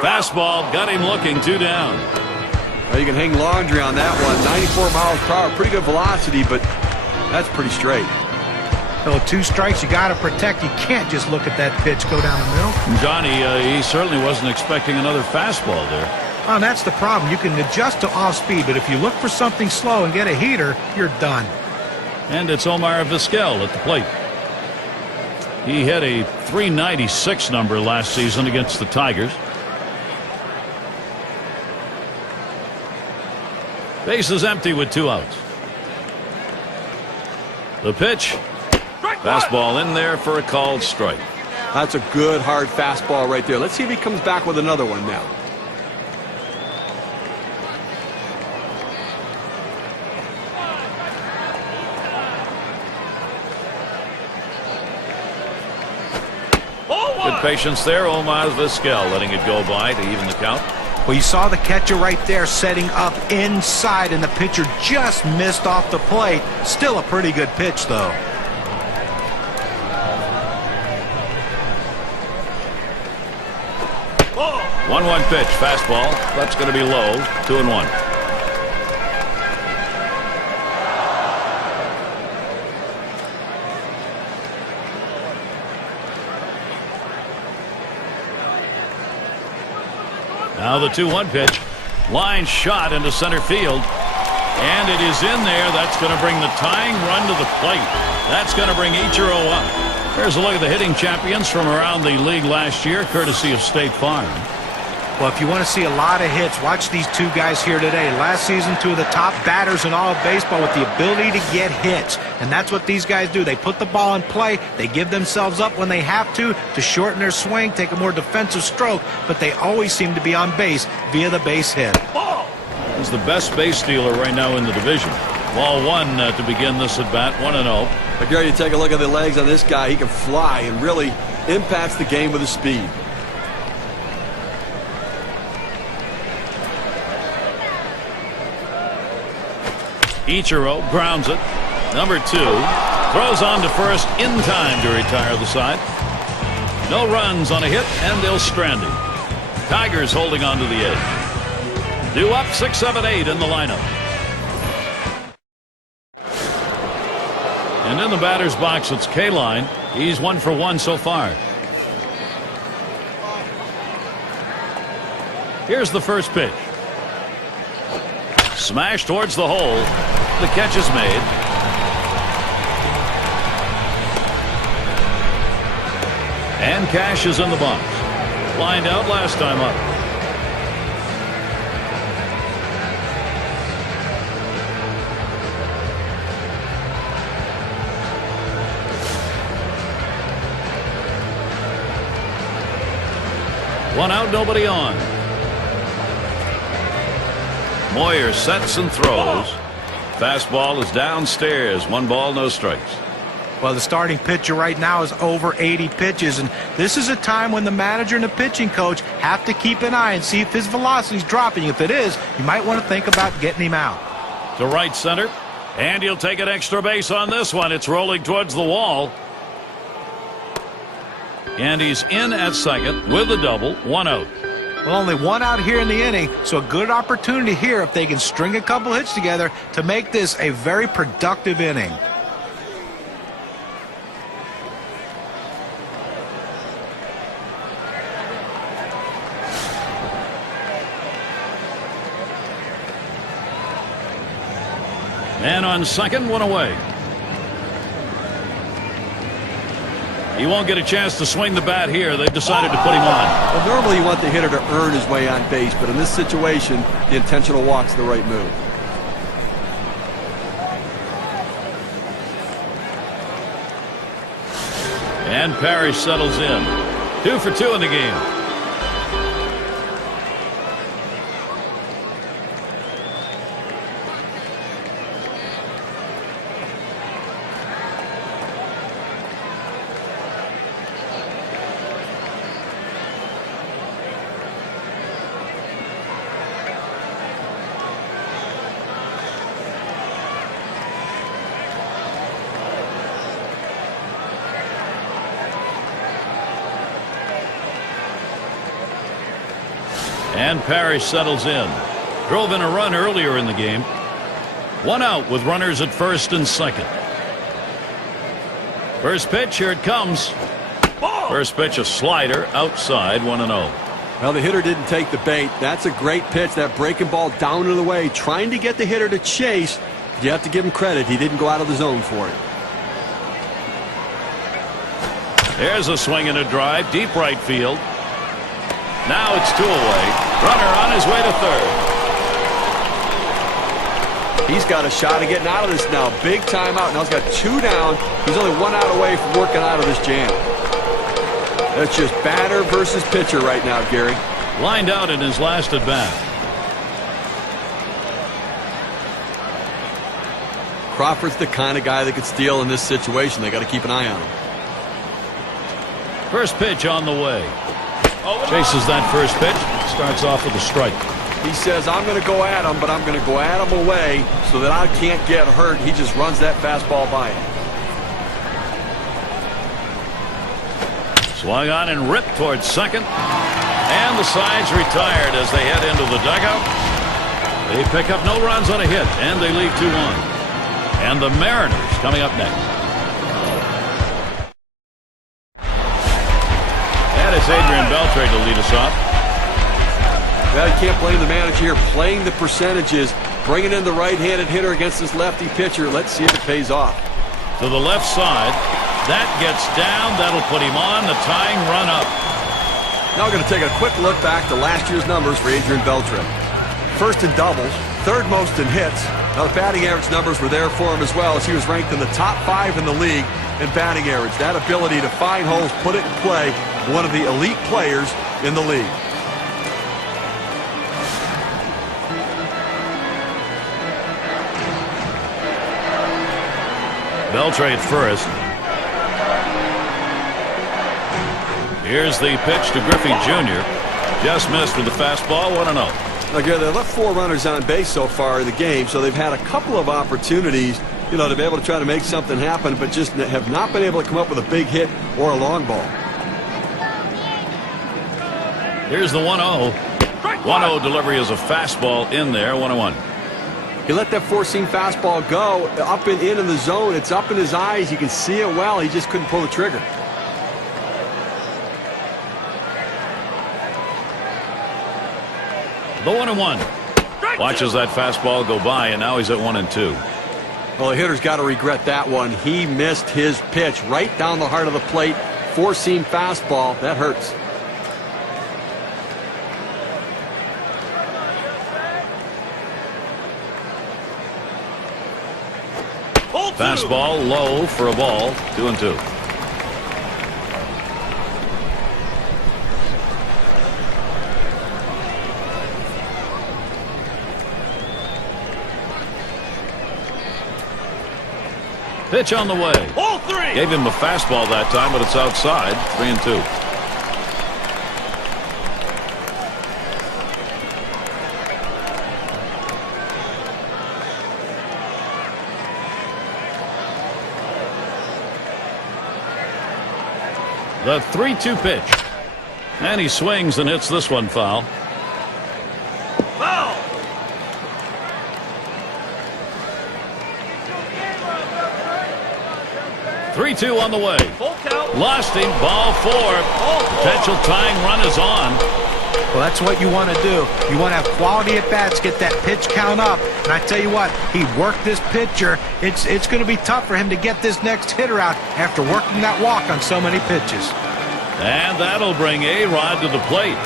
Fastball got him looking. 2 down. Well, you can hang laundry on that one. 94 miles per hour. Pretty good velocity, but that's pretty straight. So 2 strikes, you got to protect. You can't just look at that pitch go down the middle. Johnny, he certainly wasn't expecting another fastball there. Oh, that's the problem. You can adjust to off speed, but if you look for something slow and get a heater, you're done. And it's Omar Vizquel at the plate. He had a .396 number last season against the Tigers. Base is empty with 2 outs. The pitch. Fastball in there for a called strike. That's a good, hard fastball right there. Let's see if he comes back with another one now. Good patience there. Omar Vizquel letting it go by to even the count. Well, you saw the catcher right there setting up inside, and the pitcher just missed off the plate. Still a pretty good pitch, though. Ball! 1-1 pitch. Fastball. That's going to be low. 2-1. Now the 2-1 pitch. Line shot into center field. And it is in there. That's going to bring the tying run to the plate. That's going to bring Ichiro up. There's a look at the hitting champions from around the league last year, courtesy of State Farm. Well, if you want to see a lot of hits, watch these 2 guys here today. Last season, 2 of the top batters in all of baseball with the ability to get hits. And that's what these guys do. They put the ball in play. They give themselves up when they have to shorten their swing, take a more defensive stroke, but they always seem to be on base via the base hit. Ball! He's the best base stealer right now in the division. Ball 1 to begin this at bat. 1-0. But Gary, you take a look at the legs on this guy. He can fly and really impacts the game with his speed. Ichiro grounds it. Number 2 throws on to first in time to retire the side. No runs on a hit, and they'll strand him. Tigers holding on to the edge. Due up 6, 7, 8 in the lineup. And in the batter's box, it's K-Line. He's 1 for 1 so far. Here's the first pitch. Smash towards the hole. The catch is made. And Cash is in the box. Lined out last time up. One out, nobody on. Moyer sets and throws. Fastball is downstairs. 1 ball, no strikes. Well, the starting pitcher right now is over 80 pitches, and this is a time when the manager and the pitching coach have to keep an eye and see if his velocity is dropping. If it is, you might want to think about getting him out. To right center, and he'll take an extra base on this one. It's rolling towards the wall. And he's in at second with a double. 1 out. Well, only 1 out here in the inning, so a good opportunity here if they can string a couple hits together to make this a very productive inning. And on second, 1 away. He won't get a chance to swing the bat here. They've decided to put him on. Well, normally you want the hitter to earn his way on base, but in this situation, the intentional walk's the right move. And Parrish settles in. 2 for 2 in the game. And Parrish settles in. Drove in a run earlier in the game. 1 out with runners at first and second. First pitch, here it comes. First pitch, a slider outside, 1-0. Well, the hitter didn't take the bait. That's a great pitch. That breaking ball down and away, trying to get the hitter to chase. You have to give him credit. He didn't go out of the zone for it. There's a swing and a drive, deep right field. Now it's 2 away. Runner on his way to third. He's got a shot at getting out of this now. Big time out. Now he's got 2 down. He's only 1 out away from working out of this jam. That's just batter versus pitcher right now, Gary. Lined out in his last at bat. Crawford's the kind of guy that could steal in this situation. They got to keep an eye on him. First pitch on the way. Chases that first pitch. Starts off with a strike. He says, I'm going to go at him, but I'm going to go at him away so that I can't get hurt. He just runs that fastball by him. Swung on and ripped towards second. And the side's retired as they head into the dugout. They pick up no runs on a hit, and they leave 2 on. And the Mariners coming up next. And it's Adrian Beltre to lead us off. Well, you can't blame the manager here playing the percentages, bringing in the right-handed hitter against this lefty pitcher. Let's see if it pays off. To the left side. That gets down. That'll put him on. The tying run up. Now we're going to take a quick look back to last year's numbers for Adrian Beltre. First in doubles, 3rd most in hits. Now the batting average numbers were there for him as well, as he was ranked in the top 5 in the league in batting average. That ability to find holes, put it in play, one of the elite players in the league. Beltre at first. Here's the pitch to Griffey Jr. Just missed with the fastball. 1-0. Now, Gary, they left 4 runners on base so far in the game, so they've had a couple of opportunities, you know, to be able to try to make something happen, but just have not been able to come up with a big hit or a long ball. Here's the 1-0. 1-0 delivery is a fastball in there. 1-1. He let that four-seam fastball go up and in the zone. It's up in his eyes. You can see it well. He just couldn't pull the trigger. The 1-1. Watches that fastball go by, and now he's at 1-2. Well, the hitter's got to regret that one. He missed his pitch right down the heart of the plate. Four-seam fastball. That hurts. Fastball low for a ball. 2-2. Pitch on the way. Ball 3. Gave him a fastball that time, but it's outside. 3-2. The 3-2 pitch. And he swings and hits this one foul. Foul. 3-2 on the way. Full count. Lost him. Ball 4. Potential tying run is on. Well, that's what you want to do. You want to have quality at bats, get that pitch count up. And I tell you what, he worked this pitcher. It's going to be tough for him to get this next hitter out after working that walk on so many pitches. And that'll bring A-Rod to the plate.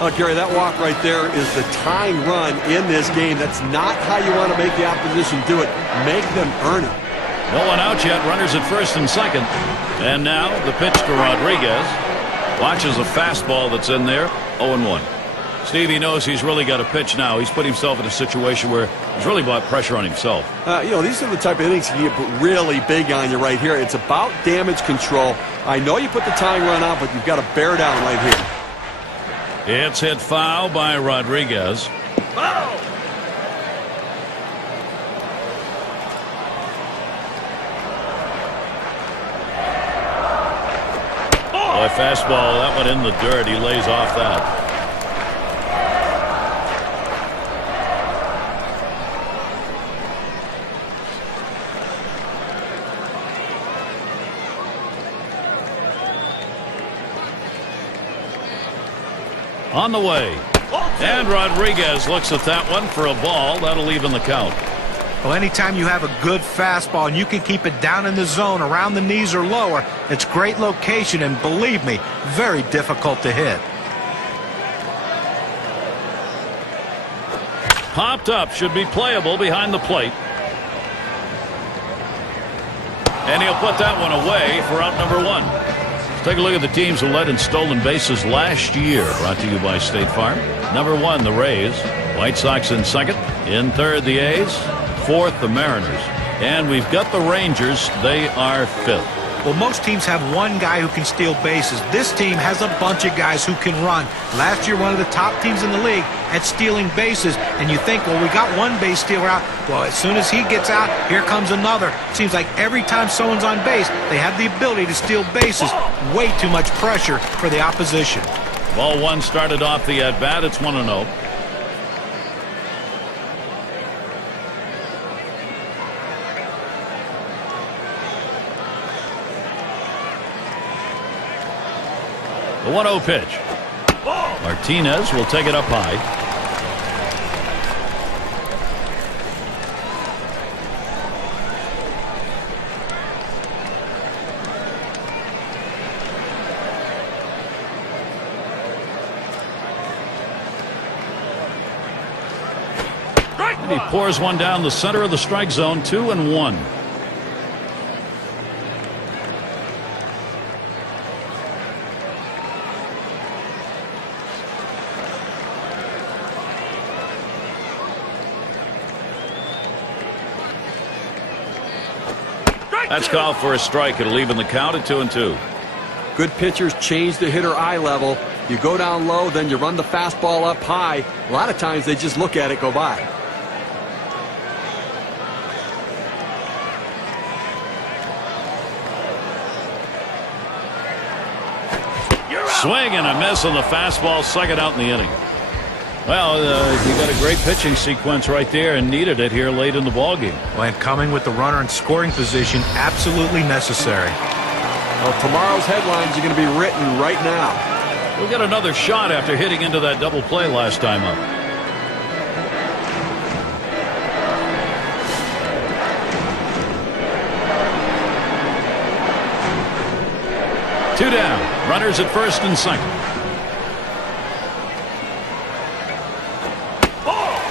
Oh, Gary, that walk right there is the tying run in this game. That's not how you want to make the opposition do it. Make them earn it. No one out yet. Runners at first and second. And now the pitch to Rodriguez. Watches a fastball that's in there. 0-1. Stevie knows he's really got to pitch now. He's put himself in a situation where he's really brought pressure on himself. You know, these are the type of innings you get really big on you right here. It's about damage control. I know you put the tying run out, but you've got to bear down right here. It's hit foul by Rodriguez. Foul. A fastball, that one in the dirt. He lays off that. On the way. And Rodriguez looks at that one for a ball. That'll even the count. Well, anytime you have a good fastball and you can keep it down in the zone around the knees or lower, it's great location and, believe me, very difficult to hit. Popped up, should be playable behind the plate. And he'll put that one away for out number 1. Let's take a look at the teams who led in stolen bases last year. Brought to you by State Farm. Number 1, the Rays. White Sox in second. In third, the A's. Fourth, the Mariners. And we've got the Rangers. They are fifth. Well, most teams have one guy who can steal bases. This team has a bunch of guys who can run. Last year, one of the top teams in the league at stealing bases. And you think, well, we got one base stealer out. Well, as soon as he gets out, here comes another. Seems like every time someone's on base, they have the ability to steal bases. Way too much pressure for the opposition. Ball 1 started off the at-bat. It's 1-0. The 1-0 pitch. Martinez will take it up high. And he pours one down the center of the strike zone. 2-1. That's called for a strike. It'll even the count at 2-2. Good pitchers change the hitter eye level. You go down low, then you run the fastball up high. A lot of times they just look at it go by. Swing and a miss on the fastball, second out in the inning. Well, you got a great pitching sequence right there and needed it here late in the ballgame. Well, and coming with the runner in scoring position, absolutely necessary. Well, tomorrow's headlines are going to be written right now. We'll get another shot after hitting into that double play last time up. Two down. Runners at first and second.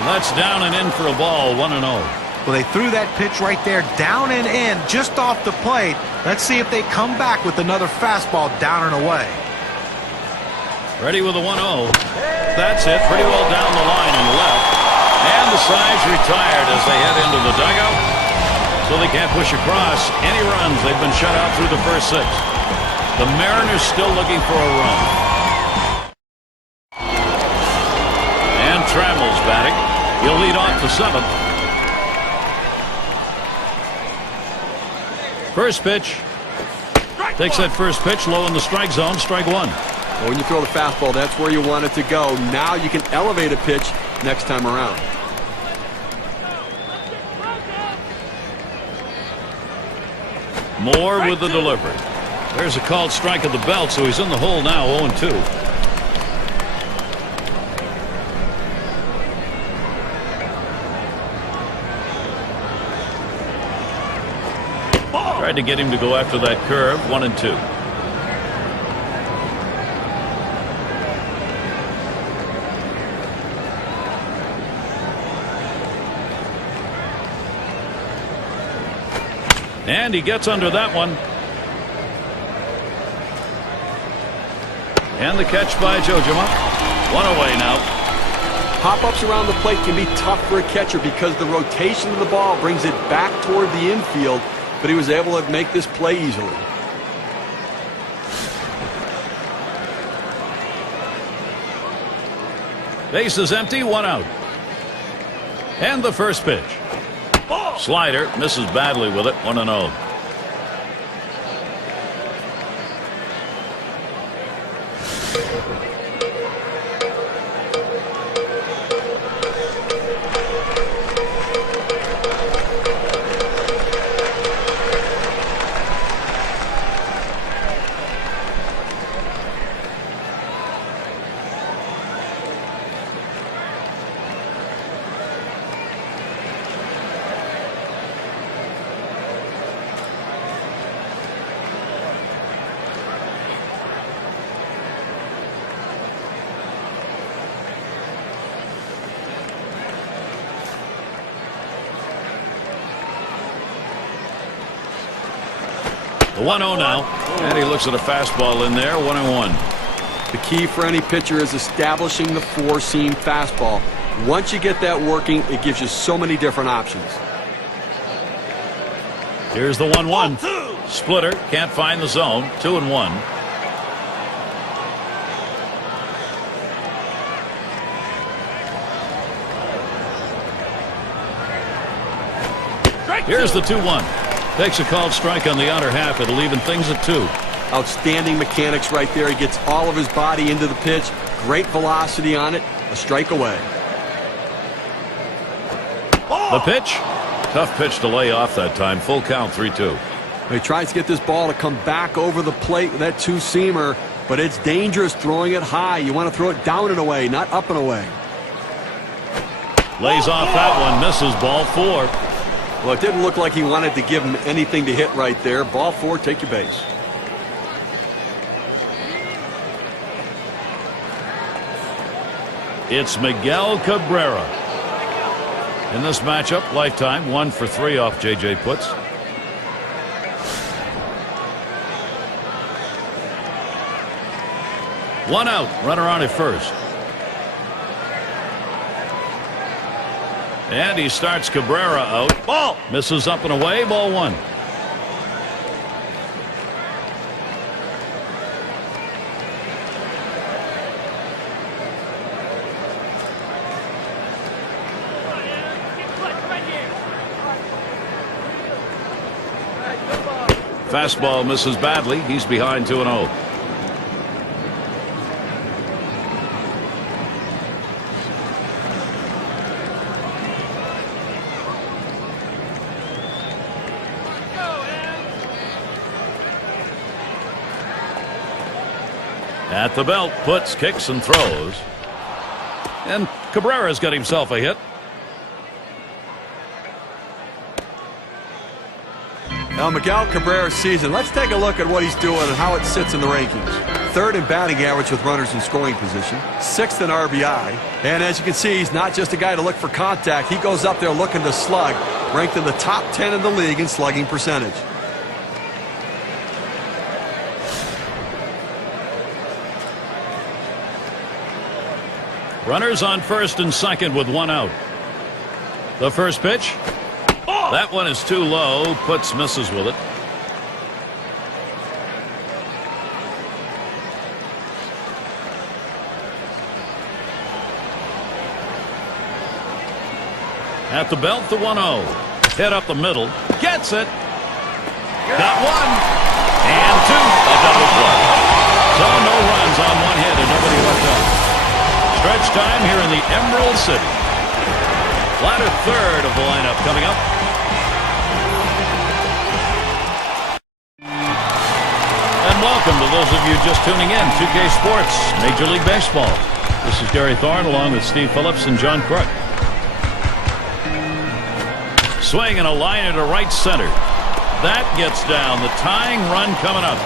That's down and in for a ball, 1-0. Well, they threw that pitch right there down and in, just off the plate. Let's see if they come back with another fastball down and away. Ready with a 1-0. That's it. Pretty well down the line and left. And the side's retired as they head into the dugout. So they can't push across any runs. They've been shut out through the first 6. The Mariners still looking for a run. And Trammell's batting. He'll lead off the 7th. First pitch. Takes that first pitch low in the strike zone. Strike 1. Well, when you throw the fastball, that's where you want it to go. Now you can elevate a pitch next time around. Moore with the delivery. There's a called strike at the belt, so he's in the hole now, 0-2. Tried to get him to go after that curve, 1-2. And he gets under that one. And the catch by Jojima. One away now. Pop-ups around the plate can be tough for a catcher because the rotation of the ball brings it back toward the infield, but he was able to make this play easily. Base is empty, 1 out. And the first pitch. Slider misses badly with it, 1-0. The 1-0 now, and he looks at a fastball in there, 1-1. The key for any pitcher is establishing the four-seam fastball. Once you get that working, it gives you so many different options. Here's the 1-1. Splitter, can't find the zone, 2-1. Here's the 2-1. Takes a called strike on the outer half. It'll even things at 2. Outstanding mechanics right there. He gets all of his body into the pitch. Great velocity on it. A strike away. The pitch. Tough pitch to lay off that time. Full count, 3-2. He tries to get this ball to come back over the plate with that two-seamer, but it's dangerous throwing it high. You want to throw it down and away, not up and away. Lays off that one. Misses, ball 4. Well, it didn't look like he wanted to give him anything to hit right there. Ball 4, take your base. It's Miguel Cabrera. In this matchup, lifetime 1 for 3 off J.J. puts. One out. Runner on at first. And he starts Cabrera out. Ball. Misses up and away. Ball 1. Fastball misses badly. He's behind 2-0. At the belt, puts, kicks, and throws. And Cabrera's got himself a hit. Now, Miguel Cabrera's season, let's take a look at what he's doing and how it sits in the rankings. Third in batting average with runners in scoring position. Sixth in RBI. And as you can see, he's not just a guy to look for contact. He goes up there looking to slug. Ranked in the top 10 in the league in slugging percentage. Runners on first and second with one out. The first pitch. That one is too low. Puts, misses with it. At the belt, the 1-0. Hit up the middle. Gets it. Got one. And two. A double play. So no runs on one hit and nobody left out. Stretch time here in the Emerald City. Latter third of the lineup coming up. And welcome to those of you just tuning in. 2K Sports, Major League Baseball. This is Gary Thorne along with Steve Phillips and John Crook. Swing and a liner to right center. That gets down. The tying run coming up.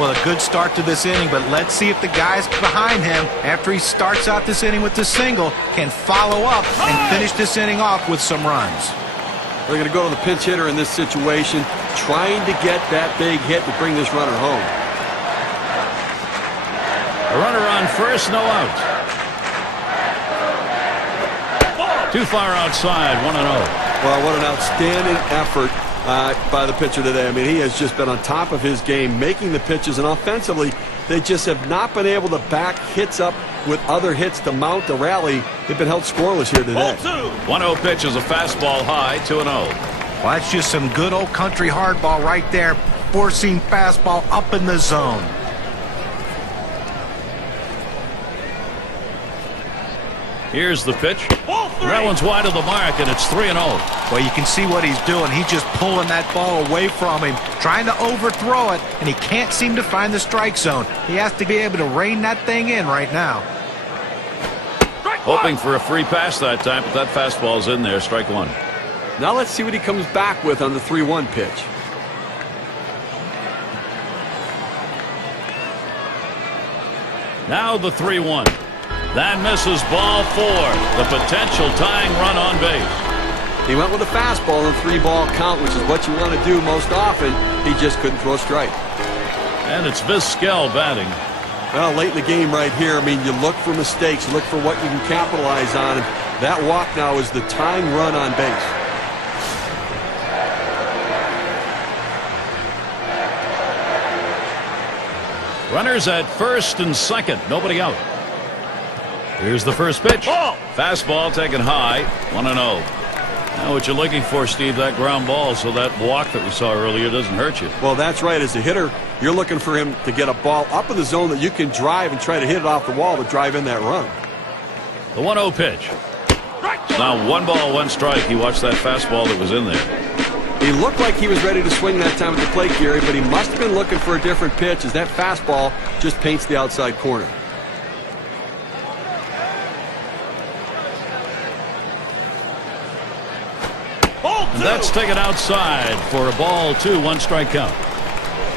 Well, a good start to this inning, but let's see if the guys behind him, after he starts out this inning with the single, can follow up and finish this inning off with some runs. They're going to go to the pinch hitter in this situation, trying to get that big hit to bring this runner home. A runner on first, no out. Too far outside, 1-0. Well, what an outstanding effort by the pitcher today. I mean, he has just been on top of his game, making the pitches, and offensively, they just have not been able to back hits up with other hits to mount the rally. They've been held scoreless here today. 1-0 pitch is a fastball high, 2-0. Well, that's just some good old country hardball right there, forcing fastball up in the zone. Here's the pitch. That one's wide of the mark, and it's 3-0. Well, you can see what he's doing. He's just pulling that ball away from him, trying to overthrow it, and he can't seem to find the strike zone. He has to be able to rein that thing in right now. Hoping for a free pass that time, but that fastball's in there. Strike one. Now let's see what he comes back with on the 3-1 pitch. Now the 3-1. That misses, ball 4. The potential tying run on base. He went with a fastball in a 3-ball count, which is what you want to do most often. He just couldn't throw a strike. And it's Vizquel batting. Well, late in the game right here, I mean, you look for mistakes, you look for what you can capitalize on. And that walk now is the tying run on base. Runners at first and second. Nobody out. Here's the first pitch. Fastball taken high. 1-0. Now what you're looking for, Steve, that ground ball, so that walk that we saw earlier doesn't hurt you. Well, that's right. As a hitter, you're looking for him to get a ball up in the zone that you can drive and try to hit it off the wall to drive in that run. The 1-0 pitch. Now 1 ball, 1 strike. He watched that fastball that was in there. He looked like he was ready to swing that time at the plate, Gary, but he must have been looking for a different pitch as that fastball just paints the outside corner. And that's taken outside for a ball 2, 1 strike count.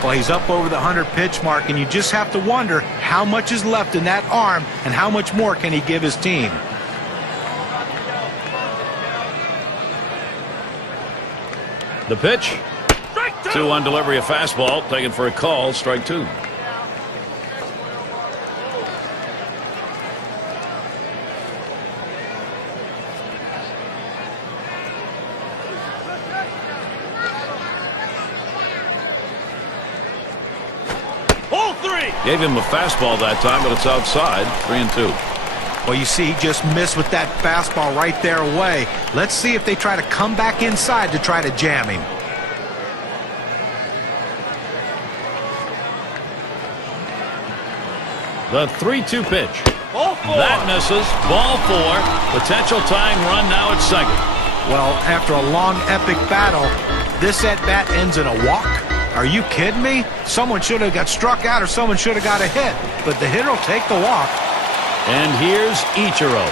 Well, he's up over the 100 pitch mark, and you just have to wonder how much is left in that arm and how much more can he give his team. The pitch. 2-1 delivery of fastball taken for a call, strike 2. Gave him a fastball that time, but it's outside. 3-2. Well, you see, he just missed with that fastball right there away. Let's see if they try to come back inside to try to jam him. The 3-2 pitch. Ball 4. That misses. Ball 4. Potential tying run now at second. Well, after a long, epic battle, this at-bat ends in a walk? Are you kidding me? Someone should have got struck out or someone should have got a hit. But the hitter will take the walk. And here's Ichiro.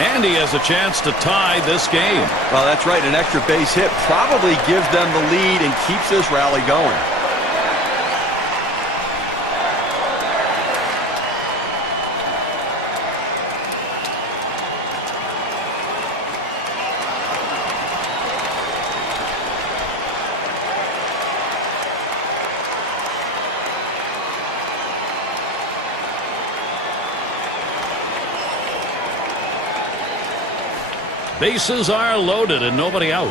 And he has a chance to tie this game. Well, that's right. An extra base hit probably gives them the lead and keeps this rally going. Bases are loaded and nobody out.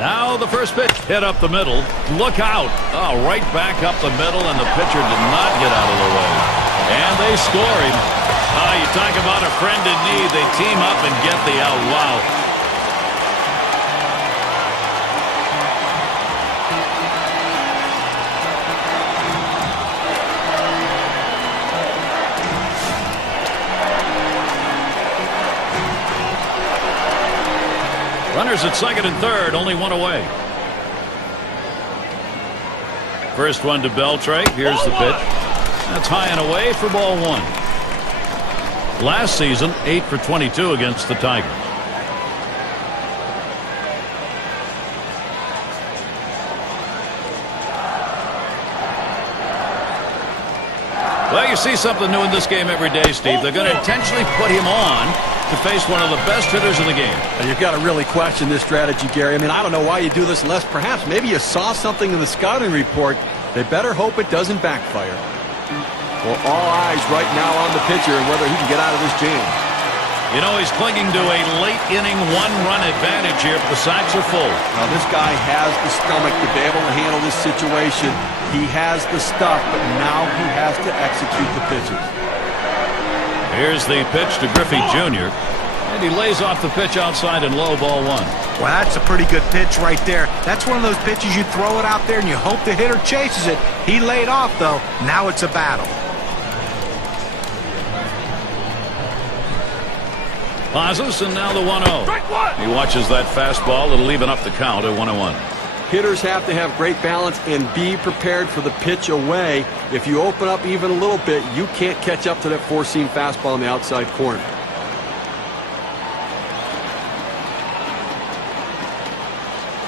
Now the first pitch hit up the middle. Look out. Oh, right back up the middle, and the pitcher did not get out of the way. And they score him. Oh, you talk about a friend in need. They team up and get the out. Wow. Runners at second and third, only one away. First one to Beltre. Here's the pitch. That's high and away for ball 1. Last season, 8 for 22 against the Tigers. Well, you see something new in this game every day, Steve. They're going to intentionally put him on to face one of the best hitters in the game. You've got to really question this strategy, Gary. I mean, I don't know why you do this unless perhaps maybe you saw something in the scouting report. They better hope it doesn't backfire. Well, all eyes right now on the pitcher and whether he can get out of this jam. You know, he's clinging to a late inning one-run advantage here, but the sacks are full. Now, this guy has the stomach to be able to handle this situation. He has the stuff, but now he has to execute the pitches. Here's the pitch to Griffey Jr. And he lays off the pitch outside in low, ball 1. Well, that's a pretty good pitch right there. That's one of those pitches you throw it out there and you hope the hitter chases it. He laid off, though. Now it's a battle. Pauses, and now the 1-0. He watches that fastball. It'll even up the count at 1-1. Hitters have to have great balance and be prepared for the pitch away. If you open up even a little bit, you can't catch up to that four-seam fastball in the outside corner.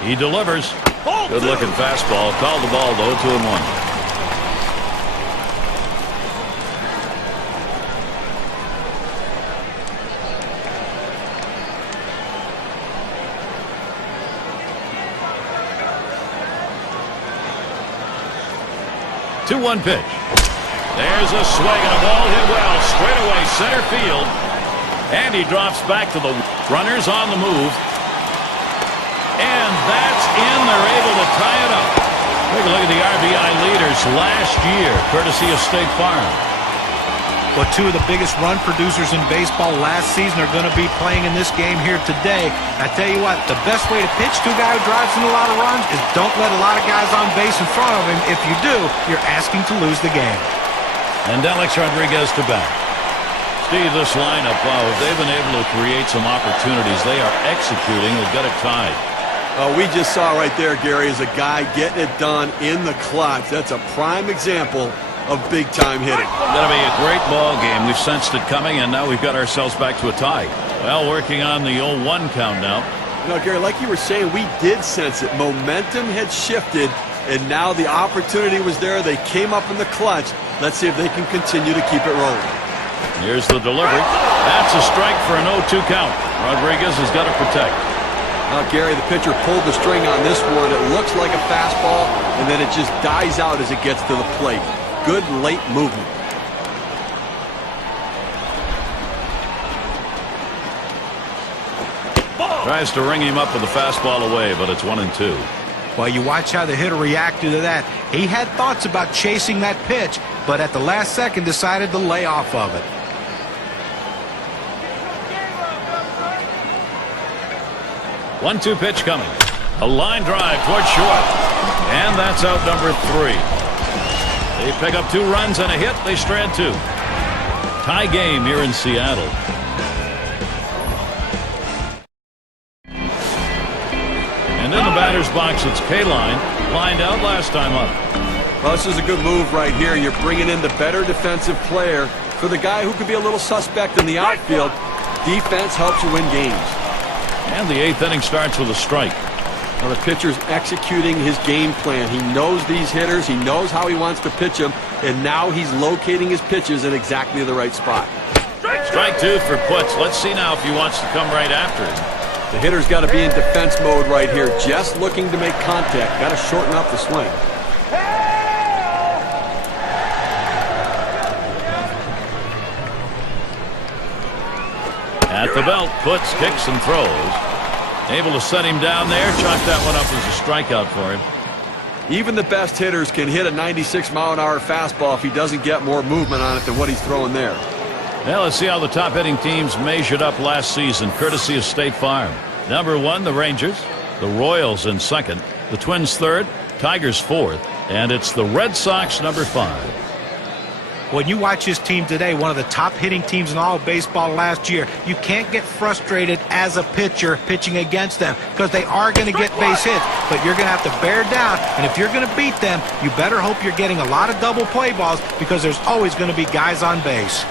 He delivers. Good-looking fastball. Called the ball, though, 2-1. Two-one pitch. There's a swing and a ball hit well. Straight away, center field. And he drops back to the runners on the move. And that's in. They're able to tie it up. Take a look at the RBI leaders last year, courtesy of State Farm. Well, two of the biggest run producers in baseball last season are going to be playing in this game here today. I tell you what, the best way to pitch to a guy who drives in a lot of runs is don't let a lot of guys on base in front of him. If you do, you're asking to lose the game. And Alex Rodriguez to bat. Steve, this lineup, wow, they've been able to create some opportunities. They are executing. They've got it tied. We just saw right there, Gary, is a guy getting it done in the clutch. That's a prime example of big-time hitting. Going to be a great ball game. We've sensed it coming, and now we've got ourselves back to a tie. Well, working on the 0-1 count now. You know, Gary, like you were saying, we did sense it. Momentum had shifted, and now the opportunity was there. They came up in the clutch. Let's see if they can continue to keep it rolling. Here's the delivery. That's a strike for an 0-2 count. Rodriguez has got to protect. Now, Gary, the pitcher pulled the string on this one. It looks like a fastball, and then it just dies out as it gets to the plate. Good late movement. Tries to ring him up with the fastball away, but it's 1-2. Well, you watch how the hitter reacted to that. He had thoughts about chasing that pitch, but at the last second decided to lay off of it. One-two pitch coming. A line drive towards short. And that's out number 3. They pick up 2 runs and a hit. They strand 2. Tie game here in Seattle. And in the batter's box, it's K-Line, lined out last time up. Well, this is a good move right here. You're bringing in the better defensive player for the guy who could be a little suspect in the outfield. Defense helps you win games. And the 8th inning starts with a strike. Now the pitcher's executing his game plan. He knows these hitters. He knows how he wants to pitch them. And now he's locating his pitches in exactly the right spot. Strike 2 for Putz. Let's see now if he wants to come right after him. The hitter's got to be in defense mode right here, just looking to make contact. Got to shorten up the swing. At the belt, Putz kicks and throws. Able to set him down there. Chalk that one up as a strikeout for him. Even the best hitters can hit a 96-mile-an-hour fastball if he doesn't get more movement on it than what he's throwing there. Now let's see how the top hitting teams measured up last season, courtesy of State Farm. Number 1, the Rangers. The Royals in 2nd. The Twins 3rd. Tigers 4th. And it's the Red Sox number 5. When you watch his team today, one of the top hitting teams in all of baseball last year, you can't get frustrated as a pitcher pitching against them because they are going to get base hits, but you're going to have to bear down, and if you're going to beat them, you better hope you're getting a lot of double play balls because there's always going to be guys on base.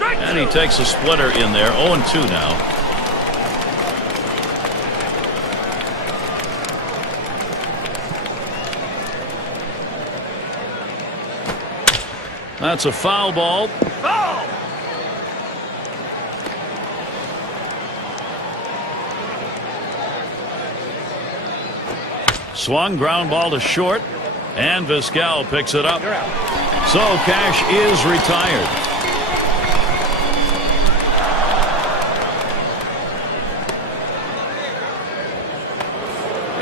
And he takes a splitter in there. 0-2 now. That's a foul ball. Foul! Swung, ground ball to short, and Vizquel picks it up. So Cash is retired.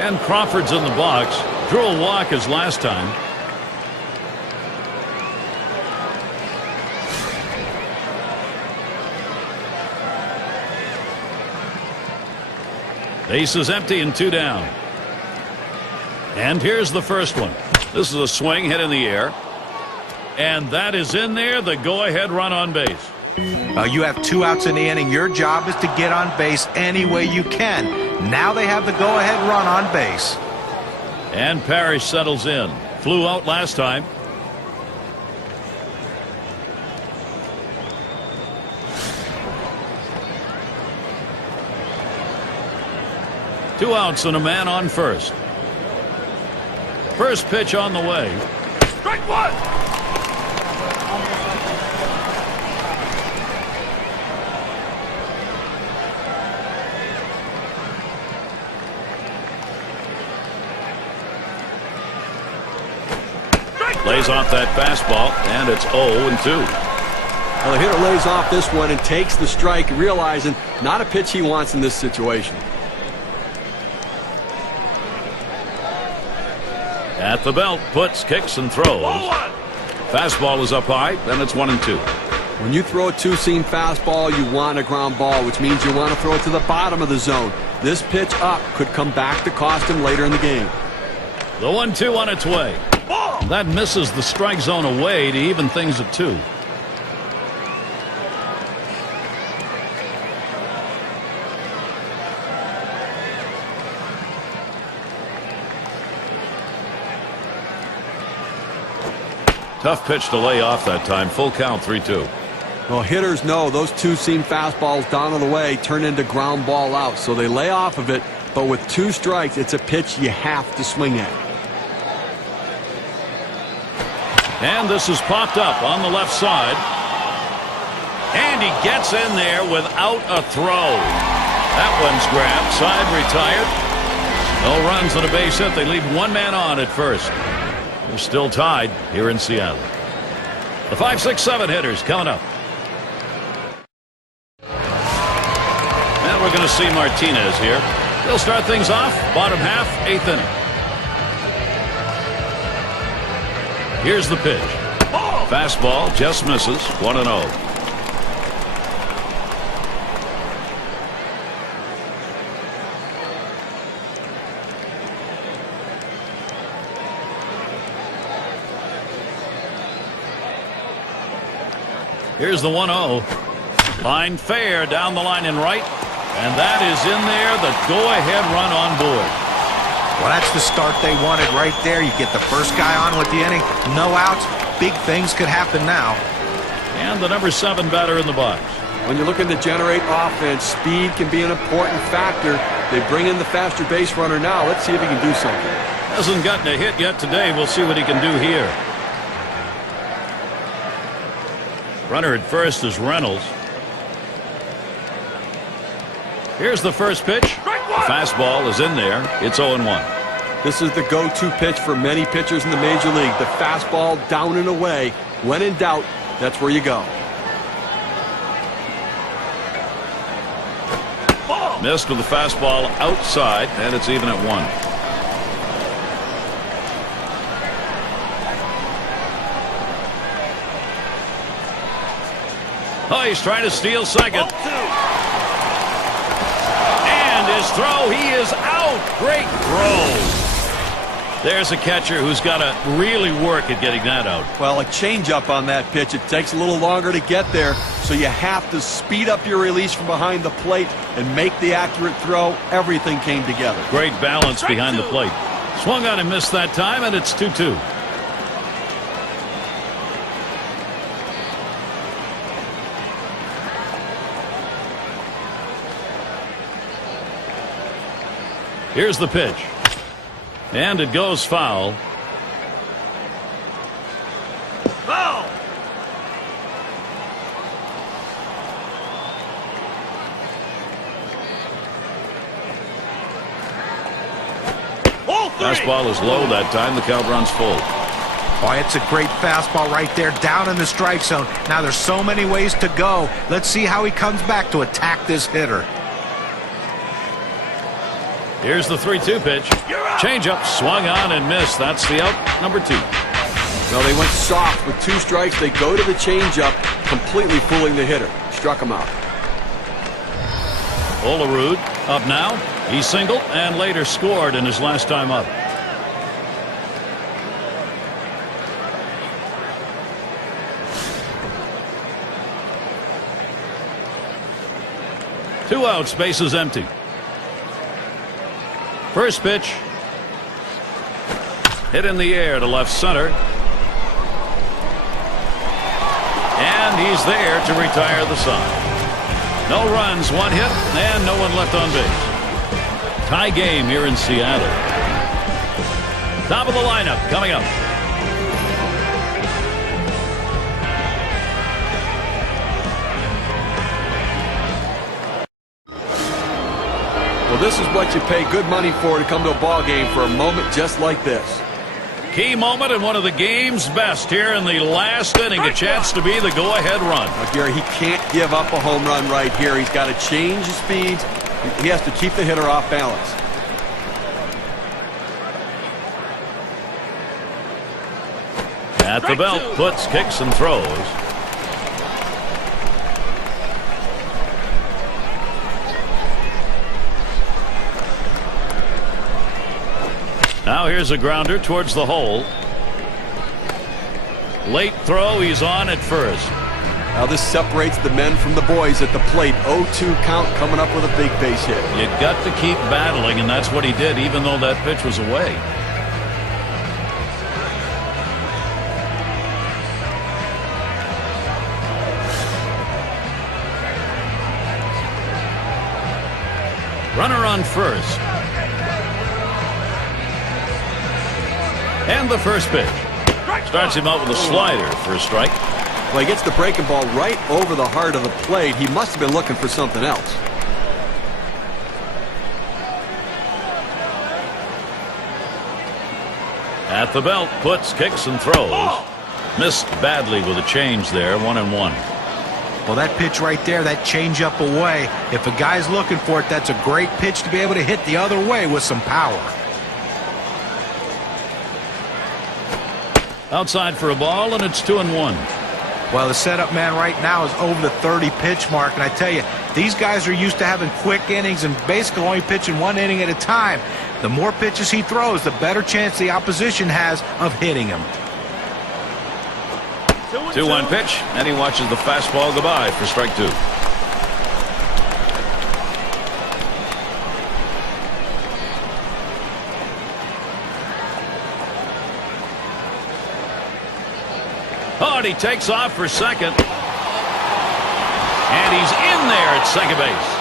And Crawford's in the box. Drew a walk as last time. Base is empty and 2 down. And here's the first one. This is a swing hit in the air. And that is in there, the go-ahead run on base. You have 2 outs in the inning. Your job is to get on base any way you can. Now they have the go-ahead run on base. And Parrish settles in. Flew out last time. Two outs and a man on first. First pitch on the way. Strike 1! Lays off that fastball, and it's 0-2. Well, the hitter lays off this one and takes the strike, realizing not a pitch he wants in this situation. At the belt, Putz, kicks and throws. Fastball is up high, then it's 1-2. When you throw a 2-seam fastball, you want a ground ball, which means you want to throw it to the bottom of the zone. This pitch up could come back to cost him later in the game. The 1-2 on its way. That misses the strike zone away to even things at 2. Tough pitch to lay off that time. Full count, 3-2. Well, hitters know those 2-seam fastballs down on the way turn into ground ball outs, so they lay off of it, but with 2 strikes, it's a pitch you have to swing at. And this is popped up on the left side. And he gets in there without a throw. That one's grabbed. Side retired. No runs and a base hit. They leave 1 man on at first. They're still tied here in Seattle. The 5, 6, 7 hitters coming up. And we're going to see Martinez here. They'll start things off. Bottom half, 8th inning. Here's the pitch. Fastball just misses. 1-0. Here's the 1-0. Line fair down the line in right. And that is in there, the go-ahead run on board. Well, that's the start they wanted right there. You get the first guy on with the inning, no outs. Big things could happen now. And the number 7 batter in the box. When you're looking to generate offense, speed can be an important factor. They bring in the faster base runner now. Let's see if he can do something. Hasn't gotten a hit yet today. We'll see what he can do here. Runner at first is Reynolds. Here's the first pitch. Fastball is in there. It's 0-1. This is the go-to pitch for many pitchers in the major league. The fastball down and away. When in doubt, that's where you go. Missed with the fastball outside, and it's even at 1. Oh, he's trying to steal second. And his throw, he is out. Great throw. There's a catcher who's got to really work at getting that out. Well, a changeup on that pitch. It takes a little longer to get there, so you have to speed up your release from behind the plate and make the accurate throw. Everything came together. Great balance behind the plate. Swung on and missed that time, and it's 2-2. Here's the pitch. And it goes foul. Foul. Fastball is low that time. The count runs full. Boy, it's a great fastball right there down in the strike zone. Now there's so many ways to go. Let's see how he comes back to attack this hitter. Here's the 3-2 pitch. Changeup swung on and missed. That's the out, number 2. Well, they went soft with 2 strikes. They go to the changeup, completely fooling the hitter. Struck him out. Olerud up now. He singled and later scored in his last time up. Two outs, bases empty. First pitch. Hit in the air to left center. And he's there to retire the side. No runs, 1 hit, and no one left on base. Tie game here in Seattle. Top of the lineup coming up. Well, this is what you pay good money for to come to a ball game for a moment just like this. Key moment and one of the game's best here in the last inning. A chance to be the go-ahead run. Now, Gary, he can't give up a home run right here. He's got to change his speeds. He has to keep the hitter off balance. At the belt, puts, kicks, and throws. Now here's a grounder towards the hole. Late throw, he's on at first. Now this separates the men from the boys at the plate. 0-2 count, coming up with a big base hit. You got to keep battling, and that's what he did, even though that pitch was away. Runner on first. And the first pitch. Starts him out with a slider for a strike. Well, he gets the breaking ball right over the heart of the plate. He must have been looking for something else. At the belt, puts, kicks, and throws. Missed badly with a change there, 1-1. Well, that pitch right there, that changeup away, if a guy's looking for it, that's a great pitch to be able to hit the other way with some power. Outside for a ball, and it's 2-1. Well, the setup man right now is over the 30 pitch mark, and I tell you, these guys are used to having quick innings and basically only pitching 1 inning at a time. The more pitches he throws, the better chance the opposition has of hitting him. 2-1 pitch, and he watches the fastball go by for strike 2. Oh, and he takes off for second. And he's in there at second base.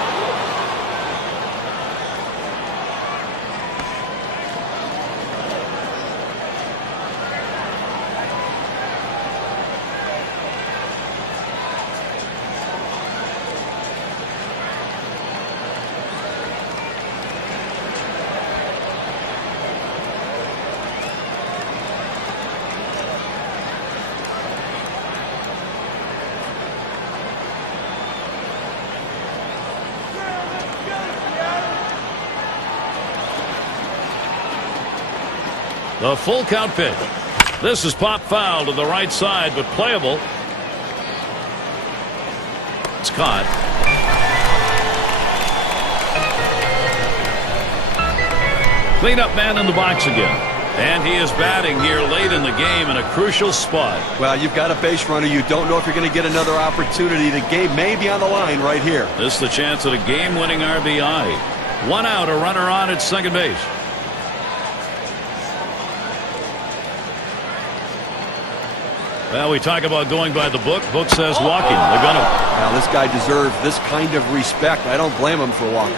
The full count pitch. This is pop foul to the right side, but playable. It's caught. Cleanup man in the box again. And he is batting here late in the game in a crucial spot. Well, you've got a base runner. You don't know if you're going to get another opportunity. The game may be on the line right here. This is the chance at a game-winning RBI. 1 out, a runner on at second base. Well, we talk about going by the book. Book says walking. They're going to. Now, this guy deserves this kind of respect. I don't blame him for walking.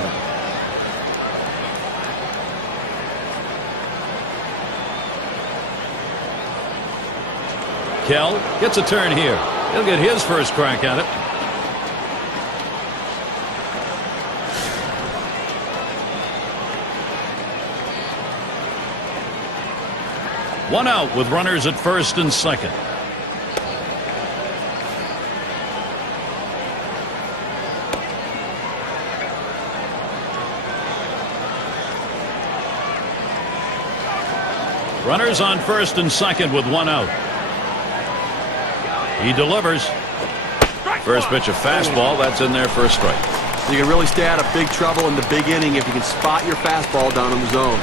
Kell gets a turn here. He'll get his first crack at it. One out with runners at first and second. Runners on first and second with 1 out. He delivers. First pitch, a fastball. That's in there for a strike. You can really stay out of big trouble in the big inning if you can spot your fastball down in the zone.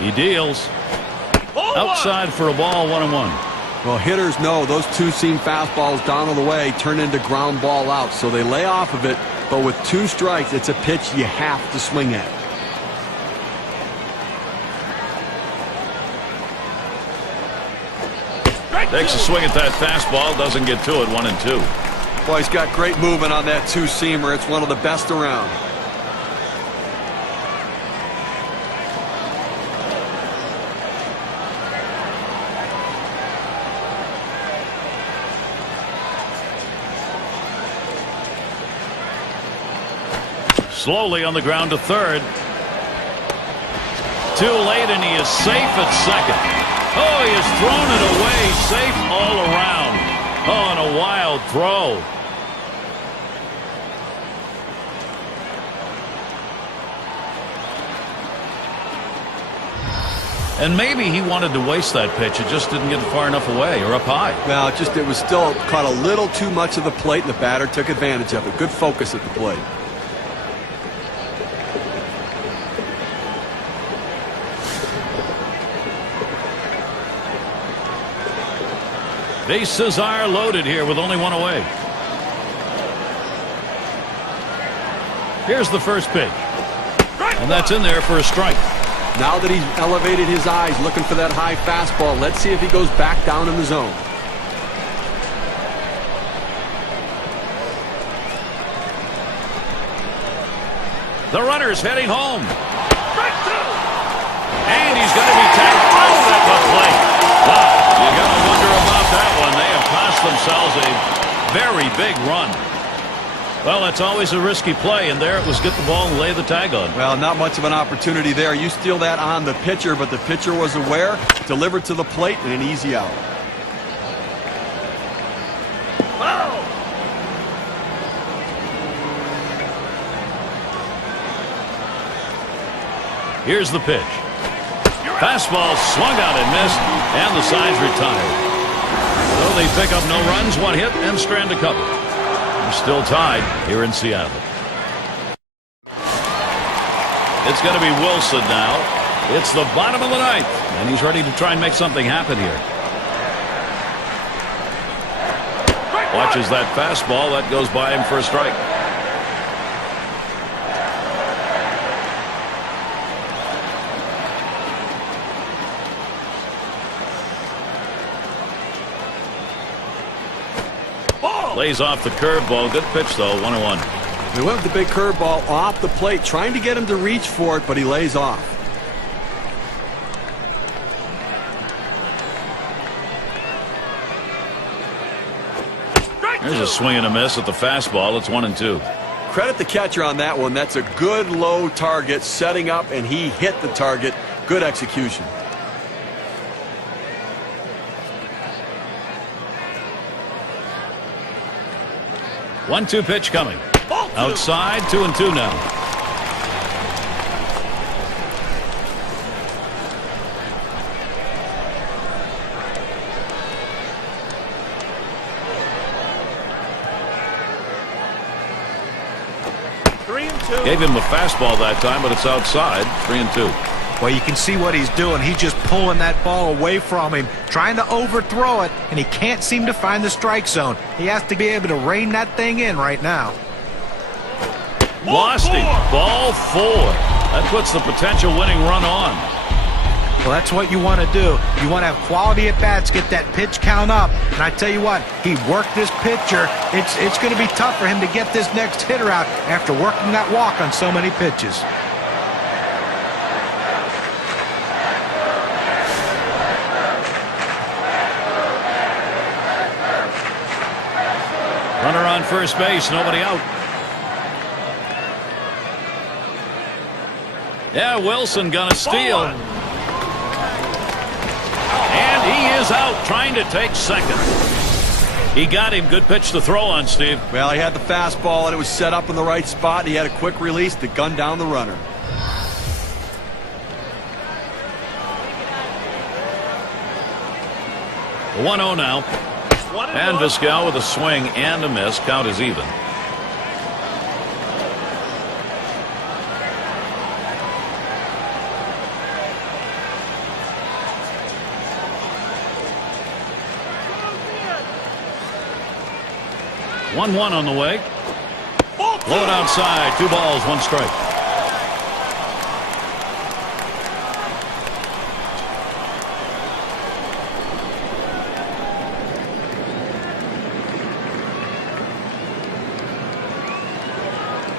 He deals. Outside for a ball, 1-1. Well, hitters know those two-seam fastballs down on the way turn into ground ball outs, so they lay off of it. But with 2 strikes, it's a pitch you have to swing at. Takes a swing at that fastball, doesn't get to it. 1-2. Boy, he's got great movement on that two-seamer. It's one of the best around. Slowly on the ground to third. Too late, and he is safe at second. Oh, he has thrown it away, safe all around. Oh, and a wild throw. And maybe he wanted to waste that pitch. It just didn't get far enough away or up high. Well, it was still caught a little too much of the plate, and the batter took advantage of it. Good focus at the plate. Bases are loaded here with only 1 away. Here's the first pitch. And that's in there for a strike. Now that he's elevated his eyes looking for that high fastball, let's see if he goes back down in the zone. The runner's heading home. And he's going to be tagged out at the plate. Wow, you got to wonder about that one. They have cost themselves a very big run. Well, it's always a risky play, and there it was get the ball and lay the tag on. Well, not much of an opportunity there. You steal that on the pitcher, but the pitcher was aware, delivered to the plate, and an easy out. Here's the pitch. Fastball swung out and missed, and the side's retired. So they pick up no runs, 1 hit, and strand a couple. They're still tied here in Seattle. It's going to be Wilson now. It's the bottom of the ninth, and he's ready to try and make something happen here. Watches that fastball. That goes by him for a strike. Lays off the curveball. Good pitch, though. 1-1. They went with the big curveball off the plate, trying to get him to reach for it, but he lays off. There's a swing and a miss at the fastball. It's 1-2. Credit the catcher on that one. That's a good low target, setting up, and he hit the target. Good execution. One-two pitch coming. Outside, 2-2 now. Gave him the fastball that time, but it's outside. 3-2. Well, you can see what he's doing. He's just pulling that ball away from him, trying to overthrow it, and he can't seem to find the strike zone. He has to be able to rein that thing in right now. Lost him. Ball 4. That puts the potential winning run on. Well, that's what you want to do. You want to have quality at bats, get that pitch count up. And I tell you what, he worked this pitcher. It's going to be tough for him to get this next hitter out after working that walk on so many pitches. Runner on first base, nobody out. Yeah, Wilson gonna steal. And he is out trying to take second. He got him. Good pitch to throw on, Steve. Well, he had the fastball, and it was set up in the right spot. He had a quick release to gun down the runner. The 1-0 now. And Vizquel with a swing and a miss. Count is even. One on the way. Blow it outside. 2 balls, 1 strike.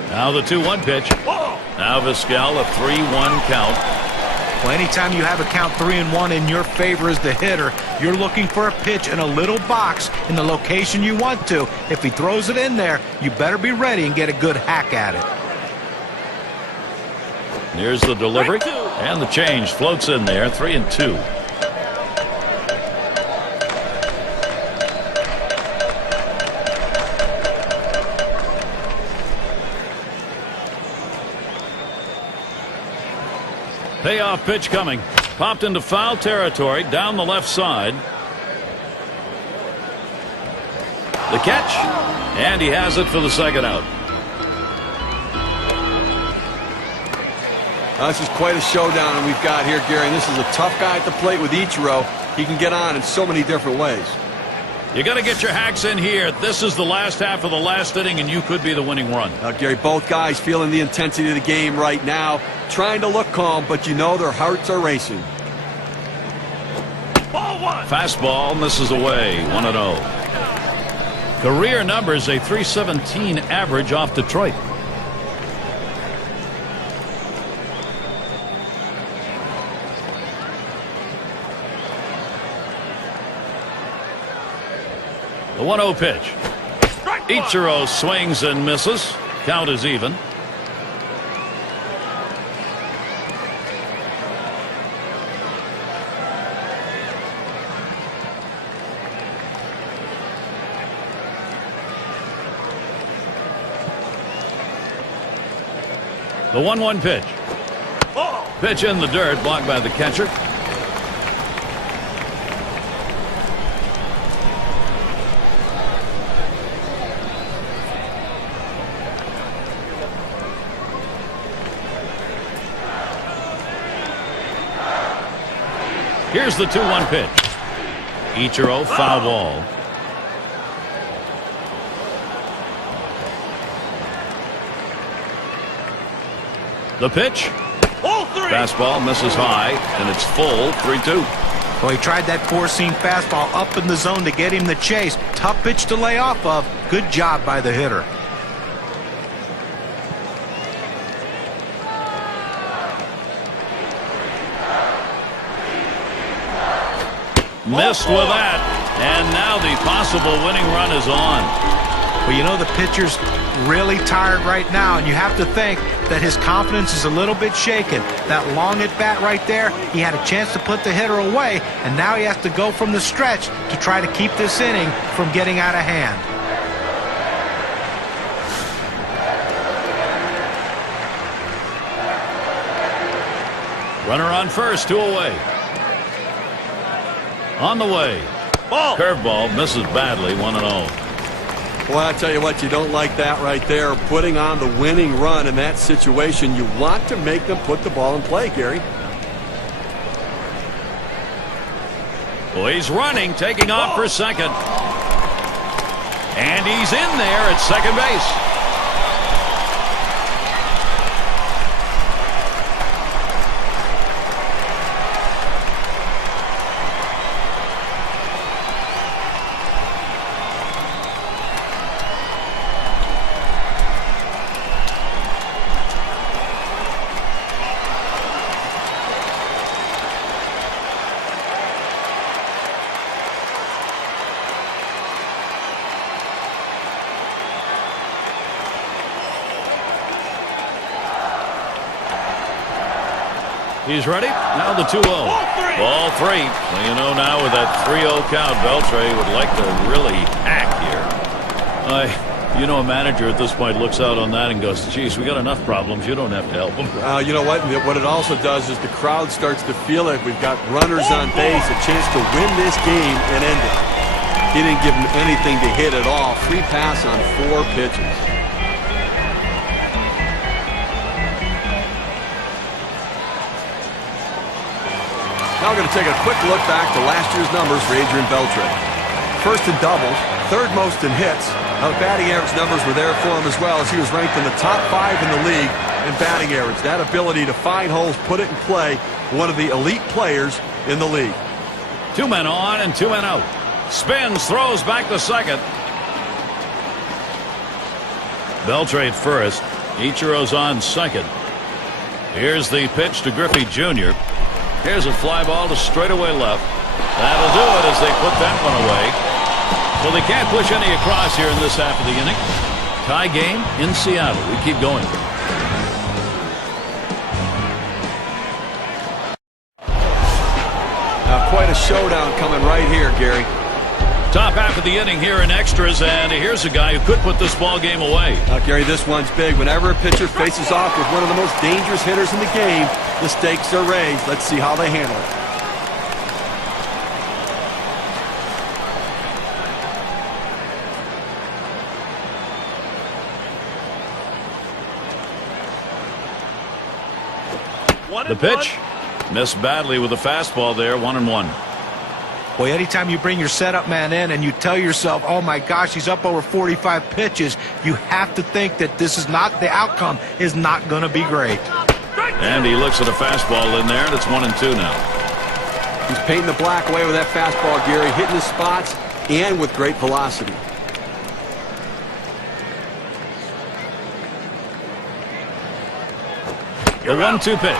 Now the 2-1 pitch. Now Vizquel, a 3-1 count. Well, anytime you have a count 3-1 in your favor as the hitter, you're looking for a pitch in a little box in the location you want to. If he throws it in there, you better be ready and get a good hack at it. Here's the delivery. And the change floats in there. 3-2. Payoff pitch coming. Popped into foul territory down the left side. The catch. And he has it for the second out. This is quite a showdown we've got here, Gary. And this is a tough guy at the plate with Ichiro. He can get on in so many different ways. You got to get your hacks in here. This is the last half of the last inning, and you could be the winning run. Gary, both guys feeling the intensity of the game right now, trying to look calm, but you know their hearts are racing. Ball 1. Fastball misses away. 1-0. Career numbers, a .317 average off Detroit. The 1-0 pitch. Ichiro swings and misses. Count is even. The 1-1 pitch. Pitch in the dirt, blocked by the catcher. Here's the 2-1 pitch. Ichiro, foul ball. The pitch. Fastball misses high, and it's full, 3-2. Well, he tried that four-seam fastball up in the zone to get him the chase. Tough pitch to lay off of. Good job by the hitter. Missed with that, and now the possible winning run is on. Well, you know, the pitcher's really tired right now, and you have to think that his confidence is a little bit shaken. That long at bat right there, he had a chance to put the hitter away, and now he has to go from the stretch to try to keep this inning from getting out of hand. Runner on first, 2 away. On the way. Curveball misses badly, 1-0. Well, I tell you what, you don't like that right there. Putting on the winning run in that situation, you want to make them put the ball in play, Gary. Well, he's running, taking off for second. And he's in there at second base. He's ready. Now the 2-0. Ball 3. Well, you know now with that 3-0 count, Beltre would like to really hack here. You know, a manager at this point looks out on that and goes, geez, we got enough problems. You don't have to help them. You know what? What it also does is the crowd starts to feel it. We've got runners on base, a chance to win this game and end it. He didn't give him anything to hit at all. Free pass on 4 pitches. Now we're going to take a quick look back to last year's numbers for Adrian Beltre. First in doubles, third most in hits. Now the batting average numbers were there for him as well, as he was ranked in the top 5 in the league in batting average. That ability to find holes, put it in play, one of the elite players in the league. 2 men on and 2 men out. Spins, throws back to second. Beltre at first. Ichiro's on second. Here's the pitch to Griffey Jr. Here's a fly ball to straightaway left. That'll do it as they put that one away. So they can't push any across here in this half of the inning. Tie game in Seattle. We keep going. Now quite a showdown coming right here, Gary. Top half of the inning here in extras, and here's a guy who could put this ball game away. Gary, this one's big. Whenever a pitcher faces off with one of the most dangerous hitters in the game, the stakes are raised. Let's see how they handle it. The pitch missed badly with a fastball there, 1-1. Boy, anytime you bring your setup man in and you tell yourself, oh my gosh, he's up over 45 pitches, you have to think that this is not, the outcome is not going to be great. And he looks at a fastball in there, and it's 1-2 now. He's painting the black away with that fastball, Gary, hitting his spots and with great velocity. The 1-2 pitch.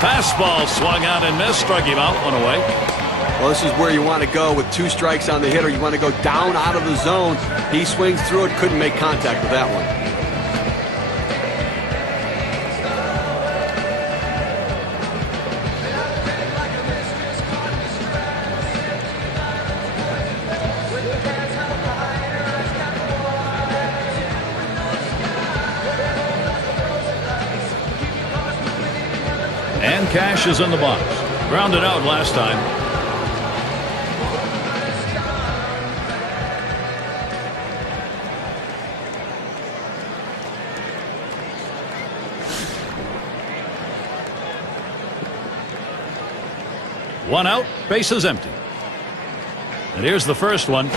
Fastball swung out and missed, struck him out, 1 away. Well, this is where you want to go with 2 strikes on the hitter. You want to go down out of the zone. He swings through it, couldn't make contact with that one. And Cash is in the box. Grounded out last time. One out, bases empty. And here's the first one.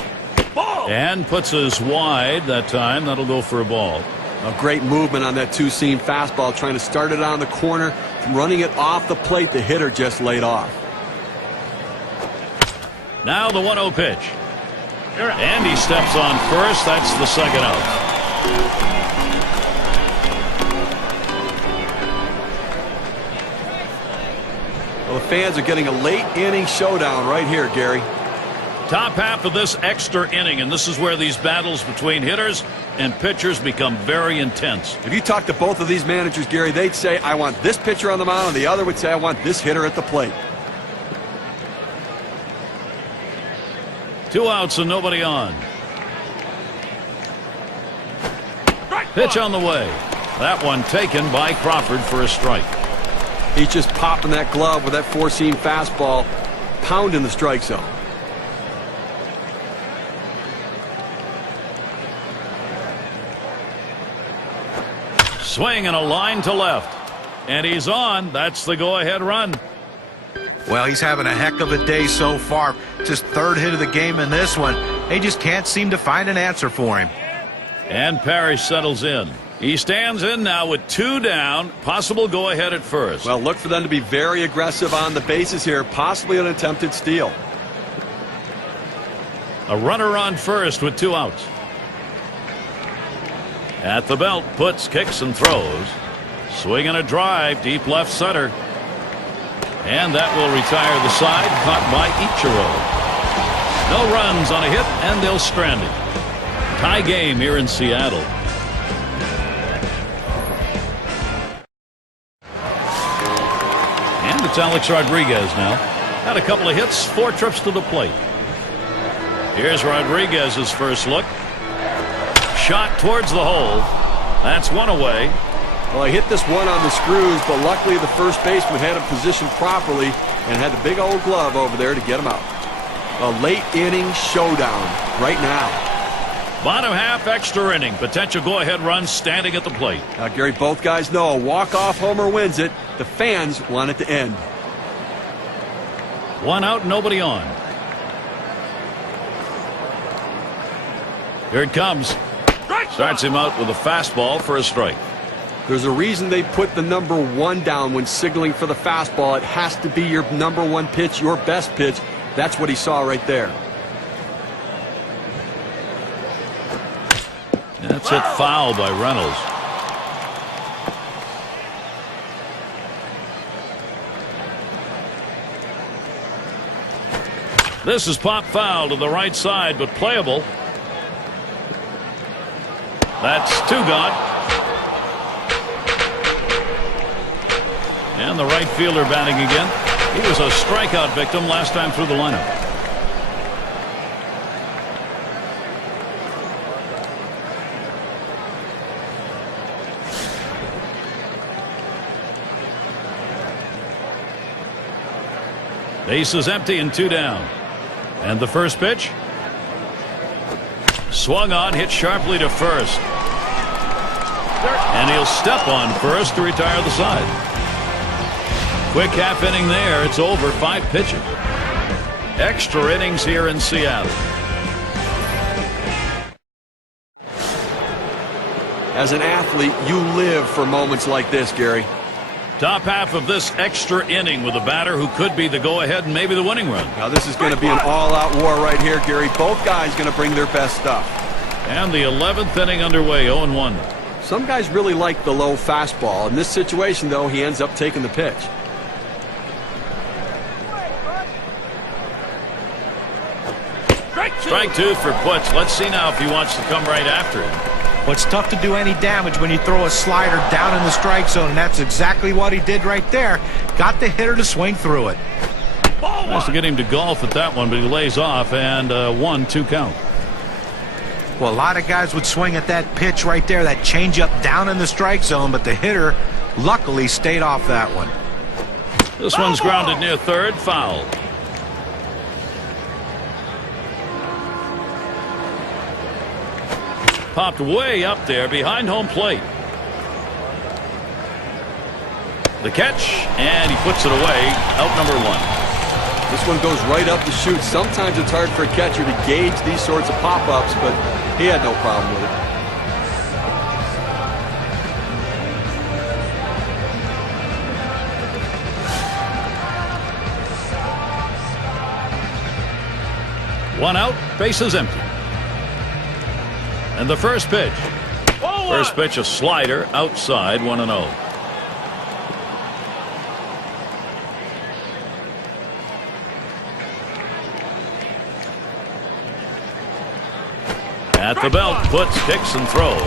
Ball. And puts us wide that time. That'll go for a ball. A great movement on that two-seam fastball, trying to start it on the corner, running it off the plate. The hitter just laid off. Now the 1-0 pitch. And he steps on first. That's the second out. Well, the fans are getting a late inning showdown right here, Gary. Top half of this extra inning, and this is where these battles between hitters and pitchers become very intense. If you talk to both of these managers, Gary, they'd say, I want this pitcher on the mound, and the other would say, I want this hitter at the plate. 2 outs and nobody on. Pitch on the way. That one taken by Crawford for a strike. He's just popping that glove with that four-seam fastball, pounding the strike zone. Swing and a line to left. And he's on. That's the go-ahead run. Well, he's having a heck of a day so far. Just third hit of the game in this one. They just can't seem to find an answer for him. And Parrish settles in. He stands in now with 2 down. Possible go-ahead at first. Well, look for them to be very aggressive on the bases here. Possibly an attempted steal. A runner on first with 2 outs. At the belt, puts, kicks, and throws. Swing and a drive, deep left center. And that will retire the side, caught by Ichiro. No runs on a hit, and they'll strand it. Tie game here in Seattle. And it's Alex Rodriguez now. Had a couple of hits, 4 trips to the plate. Here's Rodriguez's first look. Shot towards the hole. That's one away. Well, he hit this one on the screws, but luckily the first baseman had him positioned properly and had the big old glove over there to get him out. A late inning showdown right now. Bottom half extra inning. Potential go-ahead run standing at the plate. Gary, both guys know a walk-off homer wins it. The fans want it to end. 1 out, nobody on. Here it comes. Starts him out with a fastball for a strike. There's a reason they put the number 1 down when signaling for the fastball. It has to be your number 1 pitch, your best pitch. That's what he saw right there. That's hit foul by Reynolds. This is pop foul to the right side, but playable. That's 2 gone. And the right fielder batting again. He was a strikeout victim last time through the lineup. Base is empty and 2 down. And the first pitch. Swung on, hit sharply to first. And he'll step on first to retire the side. Quick half inning there. It's over. 5 pitches. Extra innings here in Seattle. As an athlete, you live for moments like this, Gary. Top half of this extra inning with a batter who could be the go-ahead and maybe the winning run. Now this is going to be an all-out war right here, Gary. Both guys going to bring their best stuff. And the 11th inning underway, 0-1. Some guys really like the low fastball. In this situation, though, he ends up taking the pitch. Strike 2 for Putz. Let's see now if he wants to come right after him. Well, it's tough to do any damage when you throw a slider down in the strike zone, and that's exactly what he did right there. Got the hitter to swing through it. Nice to get him to golf at that one, but he lays off, and 1-2 count. Well, a lot of guys would swing at that pitch right there, that changeup down in the strike zone, but the hitter luckily stayed off that one. This one's grounded near third, foul. Popped way up there behind home plate. The catch, and he puts it away. Out number 1. This one goes right up the chute. Sometimes it's hard for a catcher to gauge these sorts of pop-ups, but he had no problem with it. One out, bases empty. And the first pitch. First pitch, a slider outside, 1-0. At the belt, puts, kicks, and throws.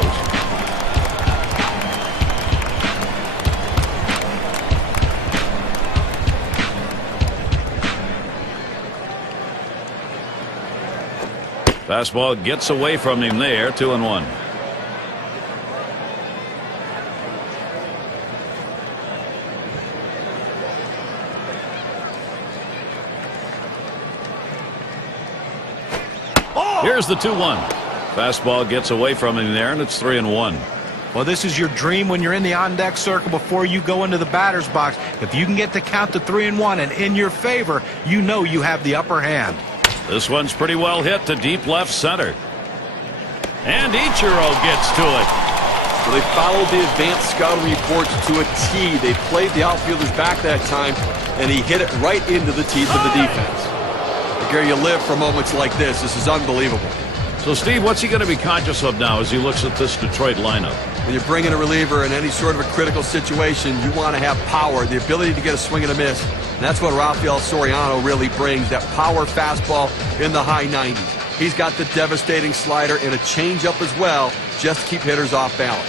Fastball gets away from him there, 2-1. Here's the 2-1. Fastball gets away from him there, and it's 3-1. Well, this is your dream when you're in the on-deck circle before you go into the batter's box. If you can get the count to 3-1 and in your favor, you know you have the upper hand. This one's pretty well hit to deep left center. And Ichiro gets to it. So they followed the advanced scouting reports to a T. They played the outfielders back that time, and he hit it right into the teeth of the defense. Gary, you live for moments like this. This is unbelievable. So, Steve, what's he going to be conscious of now as he looks at this Detroit lineup? When you bring in a reliever in any sort of a critical situation, you want to have power, the ability to get a swing and a miss. And that's what Rafael Soriano really brings, that power fastball in the high 90s. He's got the devastating slider and a changeup as well, just to keep hitters off balance.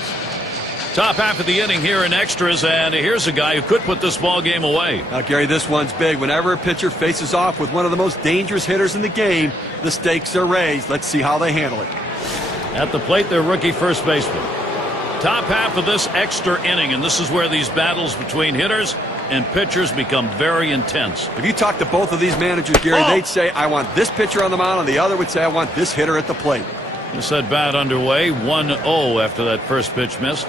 Top half of the inning here in extras, and here's a guy who could put this ball game away. Now, Gary, this one's big. Whenever a pitcher faces off with one of the most dangerous hitters in the game, the stakes are raised. Let's see how they handle it. At the plate, their rookie first baseman. Top half of this extra inning, and this is where these battles between hitters and pitchers become very intense. If you talk to both of these managers, Gary, they'd say, I want this pitcher on the mound, and the other would say, I want this hitter at the plate. This at bat underway, 1-0 after that first pitch missed.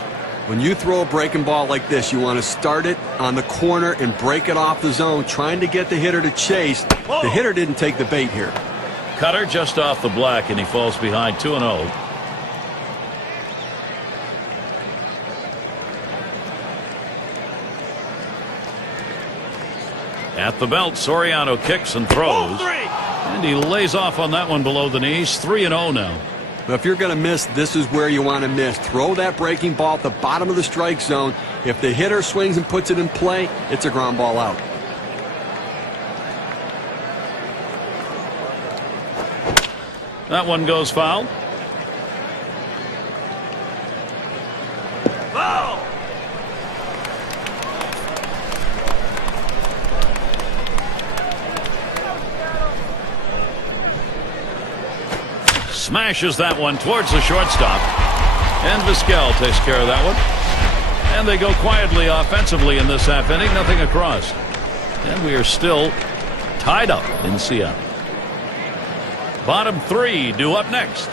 When you throw a breaking ball like this, you want to start it on the corner and break it off the zone, trying to get the hitter to chase. The hitter didn't take the bait here. Cutter just off the black, and he falls behind 2-0. At the belt, Soriano kicks and throws. And he lays off on that one below the knees. 3-0 now. But if you're going to miss, this is where you want to miss. Throw that breaking ball at the bottom of the strike zone. If the hitter swings and puts it in play, it's a ground ball out. That one goes foul. Foul! Smashes that one towards the shortstop. And Vizquel takes care of that one. And they go quietly offensively in this half inning. Nothing across. And we are still tied up in Seattle. Bottom three due up next.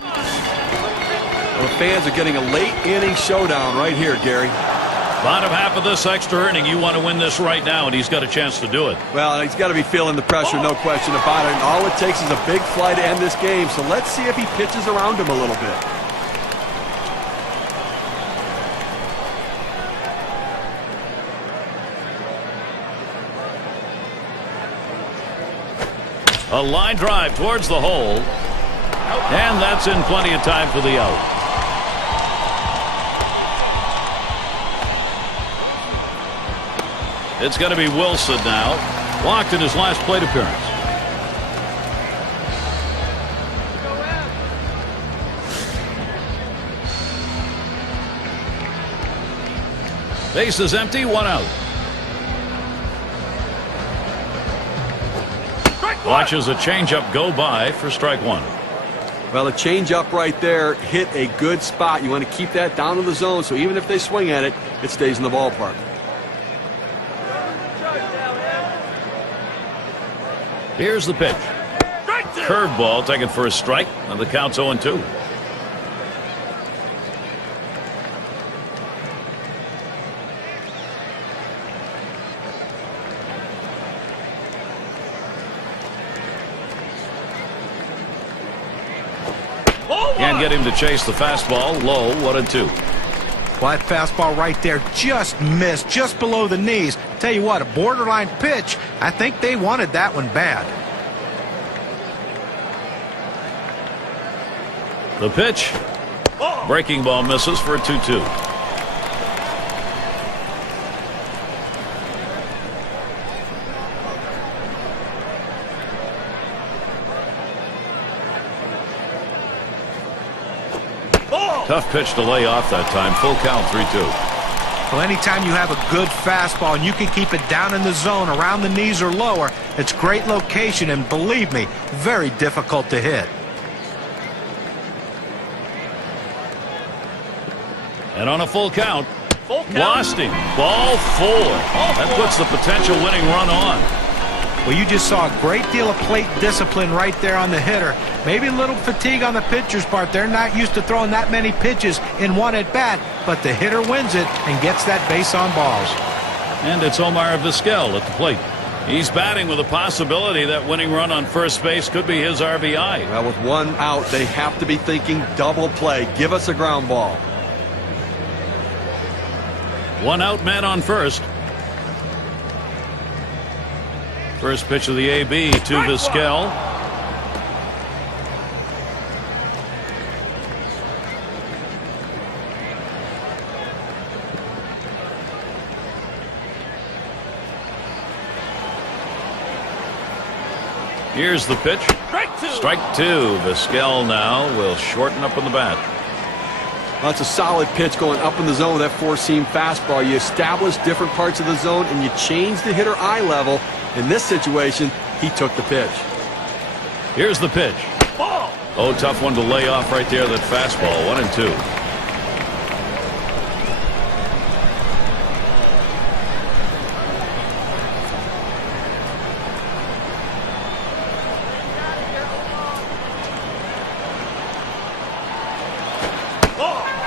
Well, the fans are getting a late inning showdown right here, Gary. Bottom half of this extra inning, you want to win this right now, and he's got a chance to do it. Well, he's got to be feeling the pressure, no question about it. And all it takes is a big fly to end this game. So let's see if he pitches around him a little bit. A line drive towards the hole. And that's in plenty of time for the out. It's going to be Wilson now. Walked in his last plate appearance. Base is empty, one out. Watches a changeup go by for strike one. Well, the changeup right there hit a good spot. You want to keep that down to the zone, so even if they swing at it, it stays in the ballpark. Here's the pitch. Curveball taken for a strike, and the count's 0-2. Can't get him to chase the fastball. Low, 1-2. Well, that fastball right there just missed, just below the knees. Tell you what, a borderline pitch. I think they wanted that one bad. The pitch. Breaking ball misses for a 2-2. Tough pitch to lay off that time. Full count, 3-2. Well, anytime you have a good fastball and you can keep it down in the zone around the knees or lower, it's great location and, believe me, very difficult to hit. And on a full count, lost him. Ball 4. That puts the potential winning run on. Well, you just saw a great deal of plate discipline right there on the hitter. Maybe a little fatigue on the pitcher's part. They're not used to throwing that many pitches in one at bat, but the hitter wins it and gets that base on balls. And it's Omar Vizquel at the plate. He's batting with a possibility that winning run on first base could be his RBI. Well, with one out, they have to be thinking double play. Give us a ground ball. One out, man on first. First pitch of the AB to Vizquel. Here's the pitch. Strike 2. Vizquel now will shorten up on the bat. That's a solid pitch going up in the zone with that four-seam fastball. You establish different parts of the zone and you change the hitter eye level. In this situation, he took the pitch. Here's the pitch. Oh, tough one to lay off right there, that fastball. 1-2.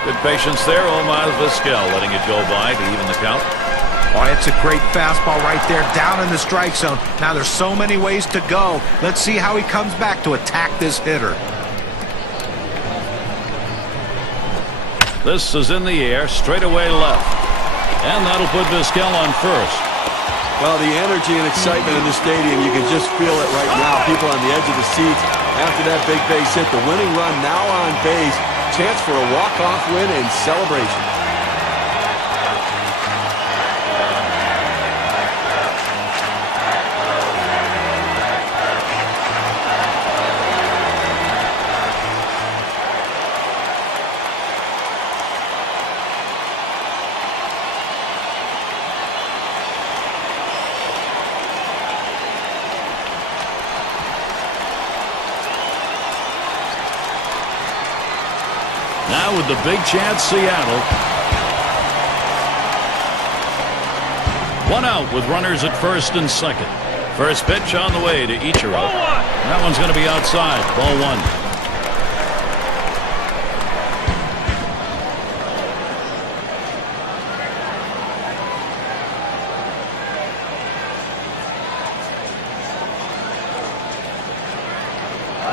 Good patience there. Omar Vizquel letting it go by to even the count. Oh, it's a great fastball right there down in the strike zone. Now there's so many ways to go. Let's see how he comes back to attack this hitter. This is in the air, straight away left. And that'll put Vizquel on first. Well, the energy and excitement in the stadium, you can just feel it right now. People on the edge of the seats after that big base hit. The winning run now on base. Chance for a walk-off win and celebration. Now with the big chance, Seattle. One out with runners at first and second. First pitch on the way to Ichiro. That one's going to be outside. Ball 1.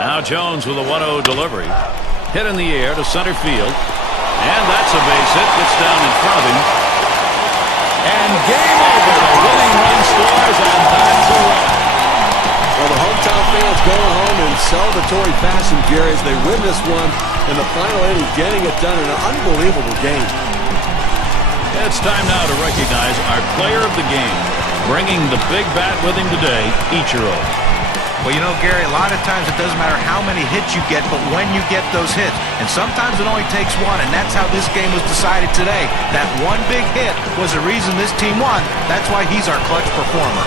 Now Jones with a 1-0 delivery. Hit in the air to center field. And that's a base hit. Gets down in front of him. And game over. The winning run scores, and that's a wrap. Well, the hometown fans going home in celebratory fashion, Gary, as they win this one in the final inning, getting it done in an unbelievable game. It's time now to recognize our player of the game, bringing the big bat with him today, Ichiro. Well, you know, Gary, a lot of times it doesn't matter how many hits you get, but when you get those hits. And sometimes it only takes one, and that's how this game was decided today. That one big hit was the reason this team won. That's why he's our clutch performer.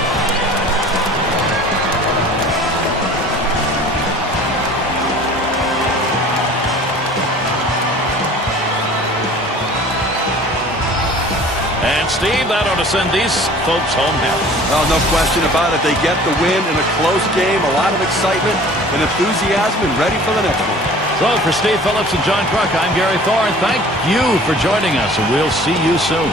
And Steve, that ought to send these folks home happy. Well, no question about it. They get the win in a close game, a lot of excitement and enthusiasm, and ready for the next one. So for Steve Phillips and John Kruk, I'm Gary Thorne. Thank you for joining us, and we'll see you soon.